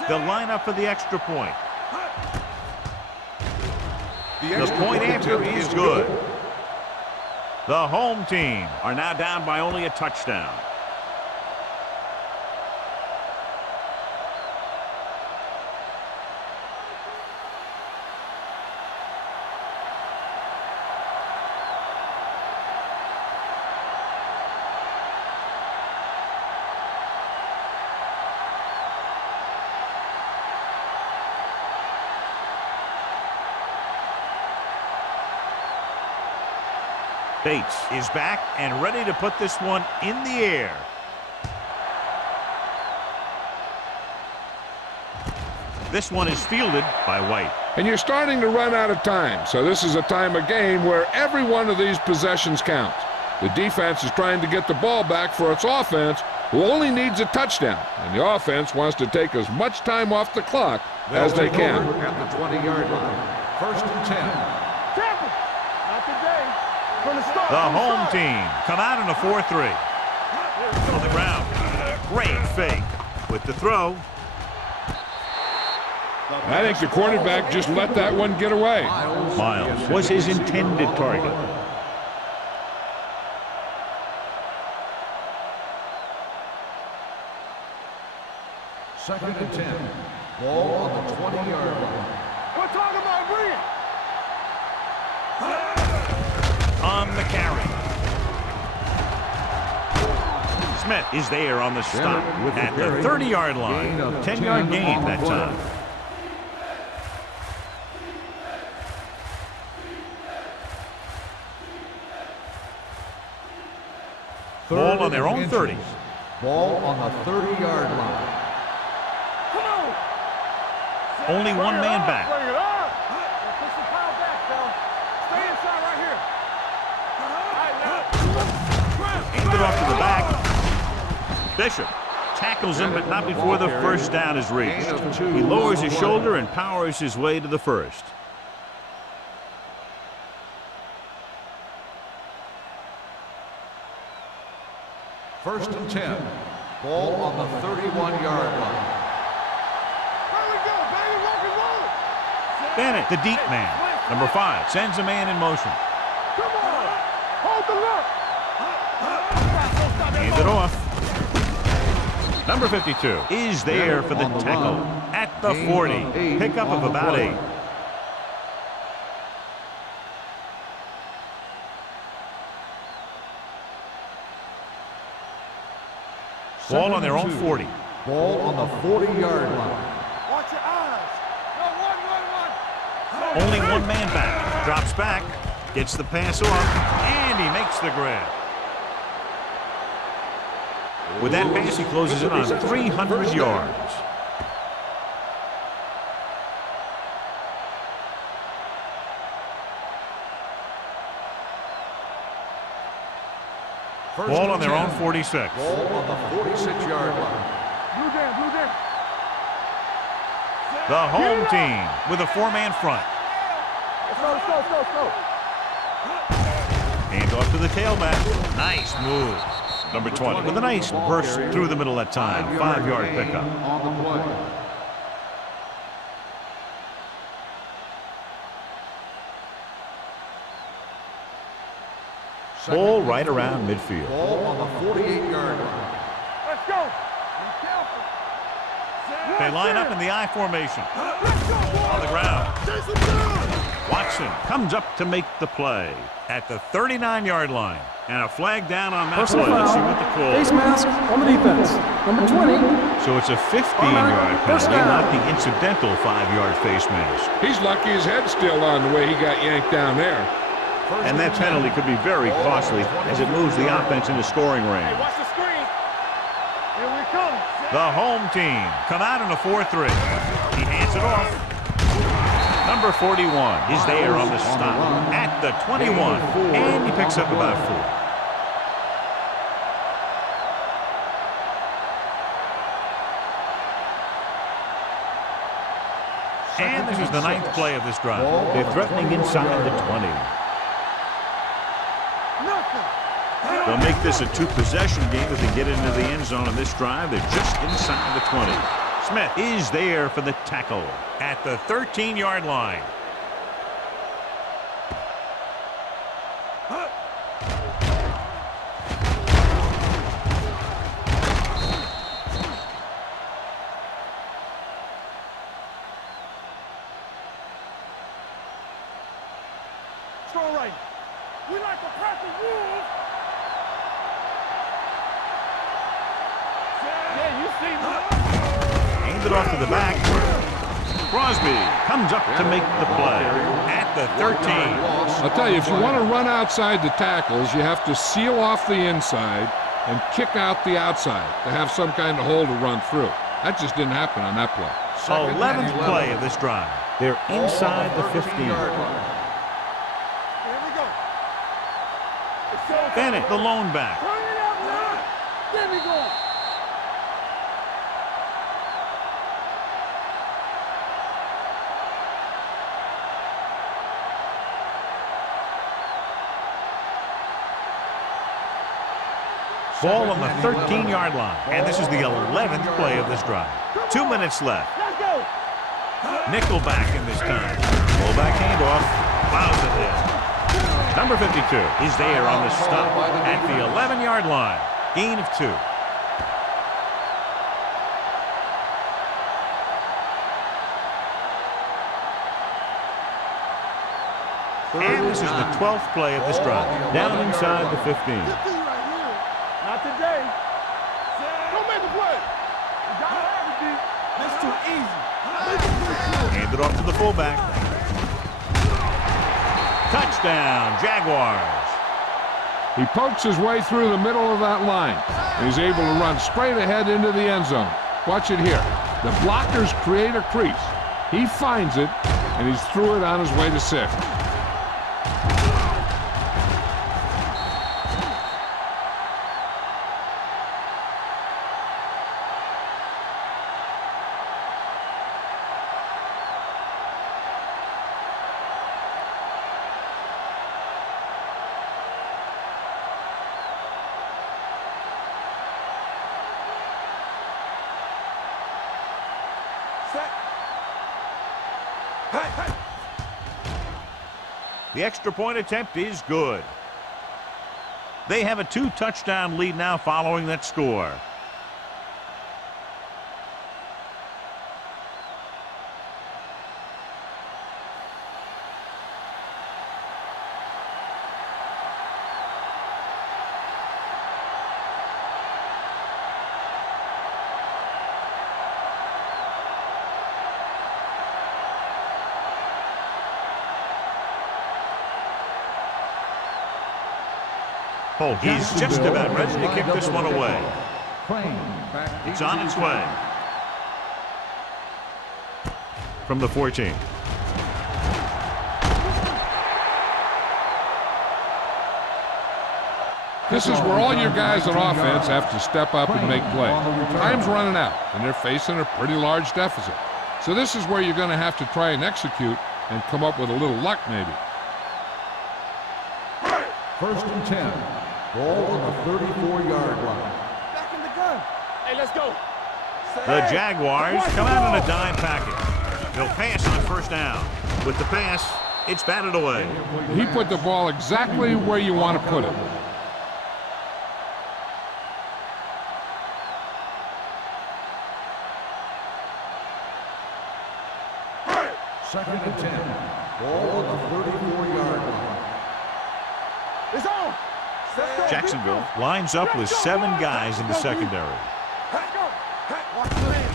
They'll line up for the extra point. The point after is good. The home team are now down by only a touchdown. Bates is back and ready to put this one in the air. This one is fielded by White. And you're starting to run out of time, so this is a time of game where every one of these possessions counts. The defense is trying to get the ball back for its offense, who only needs a touchdown, and the offense wants to take as much time off the clock as they can. At the 20-yard line. First and 10. The home team come out in a 4-3. On the ground. Great fake. With the throw. I think the quarterback just let that one get away. Miles was his intended target. Second and 10. Ball on the 20-yard line. We're talking about brilliant. On the carry. Smith is there on the stop at the 30-yard line. 10-yard gain that time. Ball on their own 30. Ball on the 30-yard line. Only one man back. Bring it up. Push the power back, fella. Stay inside right here. Handed off to the back. Bishop tackles him, but not before the first down is reached. He lowers his shoulder and powers his way to the first. First and 10. Ball on the 31-yard line. Bennett, the deep man. Number 5 sends a man in motion. Come on. Hold the look. Hand it off. Number 52 is there for the tackle at the 40. Pickup of about 8. Ball on their own 40. Ball on the 40-yard line. Watch your eyes. Only one man back. Drops back. Gets the pass off. And he makes the grab. With that pass, he closes in on 300 yards. Ball on their own 46. Ball on the 46-yard line. Blue down, blue down. The home team with a four-man front. Let's go, let's go, let's go, let's go. Hand off to the tailback. Nice move. Number 20 with a nice burst through the middle that time. 5-yard pickup. On the play. Ball right around midfield. Ball on the 48-yard line. Let's go. Be careful. They line up in the I formation. On the ground. Watson comes up to make the play at the 39-yard line. And a flag down on that Personal play. Let's see foul. what the call Face is. mask on the defense. Number 20. So it's a 15-yard First penalty, down. not the incidental 5-yard face mask. He's lucky his head's still on the way he got yanked down there. And that penalty could be very costly as it moves the offense into scoring range. Watch the screen. Here we come. The home team come out in a 4-3. He hands it off. Number 41 is there on the stop at the 21, and he picks up about 4. And this is the 9th play of this drive. They're threatening inside the 20. They'll make this a 2-possession game if they get into the end zone on this drive. They're just inside the 20. Smith is there for the tackle at the 13-yard line. It's all right. We like to practice rules. Yeah, you see me. Hand it off to the back. Crosby comes up to make the play at the 13. I'll tell you, if you want to run outside the tackles, you have to seal off the inside and kick out the outside to have some kind of hole to run through. That just didn't happen on that play. 11th play of this drive. They're inside the 15. Here we go. Bennett, the lone back. Turn it up now. There we go. Ball on the 13-yard line. And this is the 11th play of this drive. 2 minutes left. Let's go. Nickelback in this time. Fullback handoff. Plows it in. Number 52 is there on the stop at the 11-yard line. Gain of 2. And this is the 12th play of this drive. Down inside the 15. Not today. Don't make a play. You gotta have it, D. That's too easy. Hand it off to the fullback. Touchdown, Jaguars. He pokes his way through the middle of that line. He's able to run straight ahead into the end zone. Watch it here. The blockers create a crease. He finds it, and he's through it on his way to 6. The extra point attempt is good. They have a 2-touchdown lead now following that score. He's just about ready to kick this one away. It's on its way. From the 14. This is where all your guys on offense have to step up and make plays. Time's running out, and they're facing a pretty large deficit. So this is where you're going to have to try and execute and come up with a little luck maybe. First and 10. Ball on the 34-yard line. Back in the gun. Hey, let's go. The Jaguars come out in a dime package. They'll pass on first down. With the pass, it's batted away. He put the ball exactly where you want to put it. Second and 10. Ball on the 34-yard line. It's on. Jacksonville lines up with 7 guys in the secondary. Let's go. Watch the man.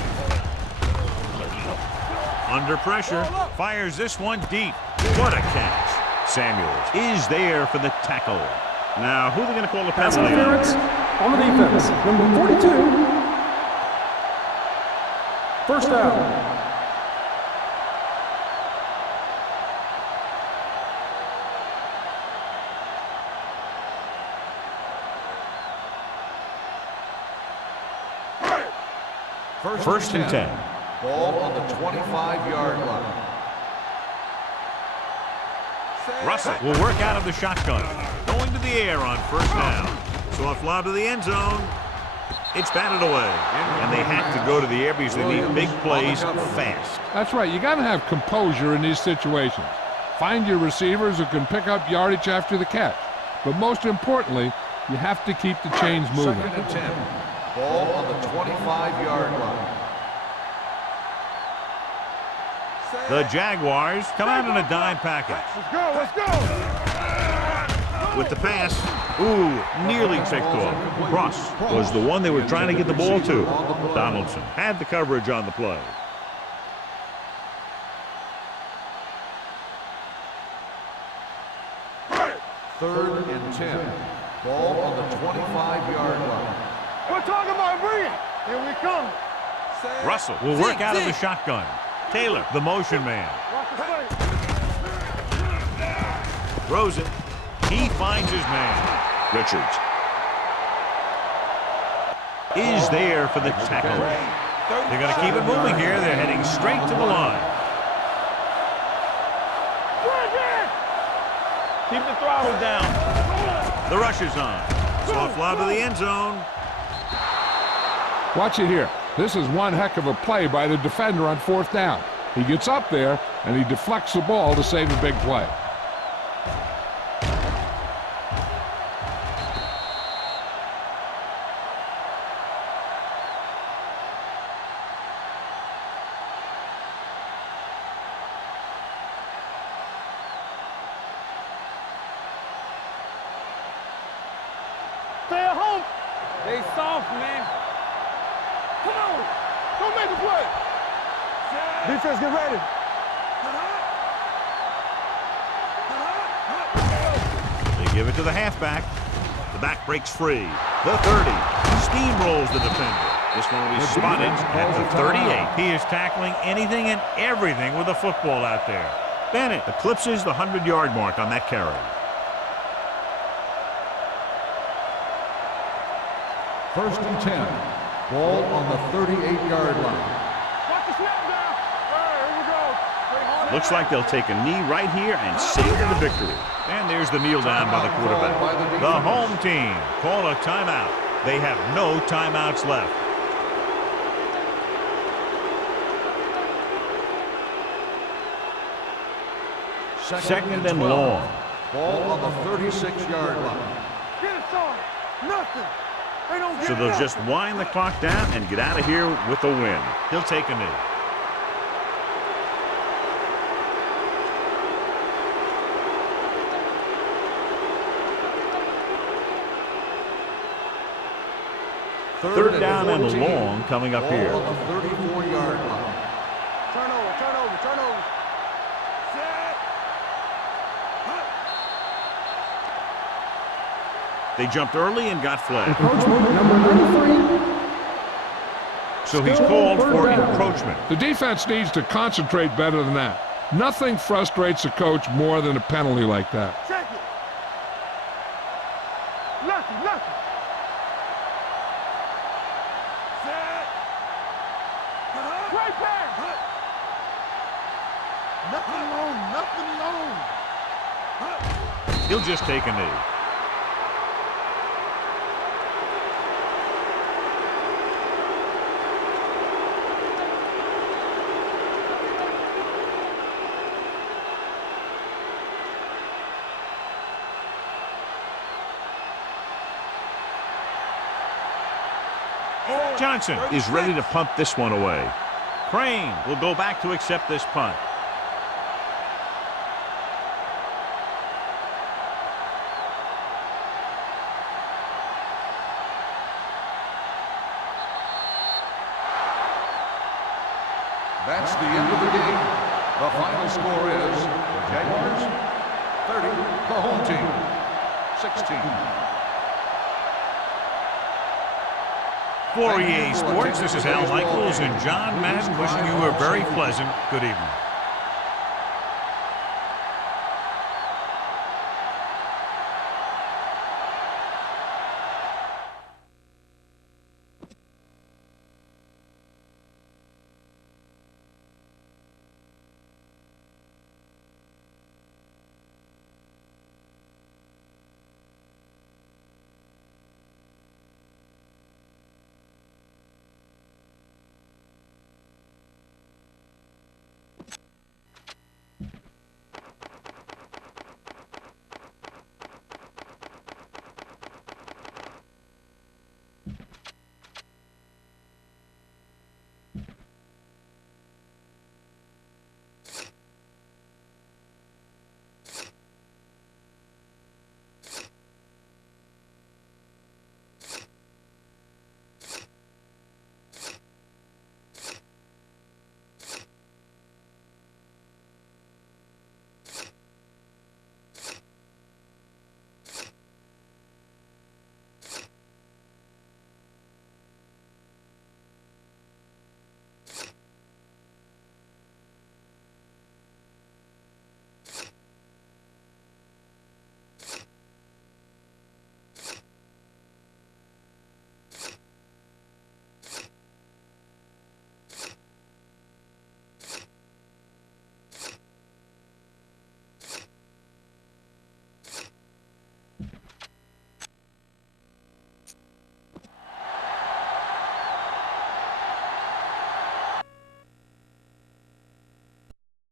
Under pressure, fires this one deep. What a catch. Samuels is there for the tackle. Now, who are they going to call the Pass penalty on? interference on the defense. Number 42. First down. First and 10. Ball on the 25-yard line. Russell will work out of the shotgun. Going to the air on first down. Soft lob to the end zone. It's batted away. And they have to go to the air because they need big plays fast. That's right. You got to have composure in these situations. Find your receivers who can pick up yardage after the catch. But most importantly, you have to keep the chains moving. Second and 10. Ball on the 25-yard line. The Jaguars come out in a dime package. Let's go. With the pass, nearly picked off. Ross was the one they were trying to get the ball to. Donaldson had the coverage on the play. Third and 10. Ball on the 25-yard line. We're talking about bringing. Here we come. Russell will work out of the shotgun. Taylor, the motion man. Watch the play. Throws it. He finds his man. Richards is there for the tackle. They're going to keep it moving here. They're heading straight to the line. Keep the throttle down. The rush is on. Soft lob to the end zone. Watch it here. This is one heck of a play by the defender on fourth down. He gets up there, and he deflects the ball to save a big play. Stay at home. They soft, man. Come on. Don't make a play. Defense, get ready. They give it to the halfback. The back breaks free. The 30 steamrolls the defender. This one will be spotted at the 38. He is tackling anything and everything with a football out there. Bennett eclipses the 100-yard mark on that carry. First and 10. Ball on the 38-yard line. Watch the snap down. Here we go. Play hard. Looks like they'll take a knee right here and seal the victory. And there's the kneel down by the quarterback. The home team call a timeout. They have no timeouts left. Second and long. Ball on the 36-yard line. Get it, son. Nothing. They don't get So they'll it just wind the clock down and get out of here with a win. He'll take a knee. Third down and 14. long coming up Ball here. on the 34-yard line. Turnover. They jumped early and got flagged. Encroachment number 93. So he's called for encroachment. The defense needs to concentrate better than that. Nothing frustrates a coach more than a penalty like that. Check it. Lucky. Nothing long, nothing long. He'll just take a knee. Johnson is ready to punt this one away. Crane will go back to accept this punt. That's the end of the game. The final score is the Jaguars 30, the home team 16. For EA Sports, this is Al Michaels and John Madden wishing you a very pleasant good evening.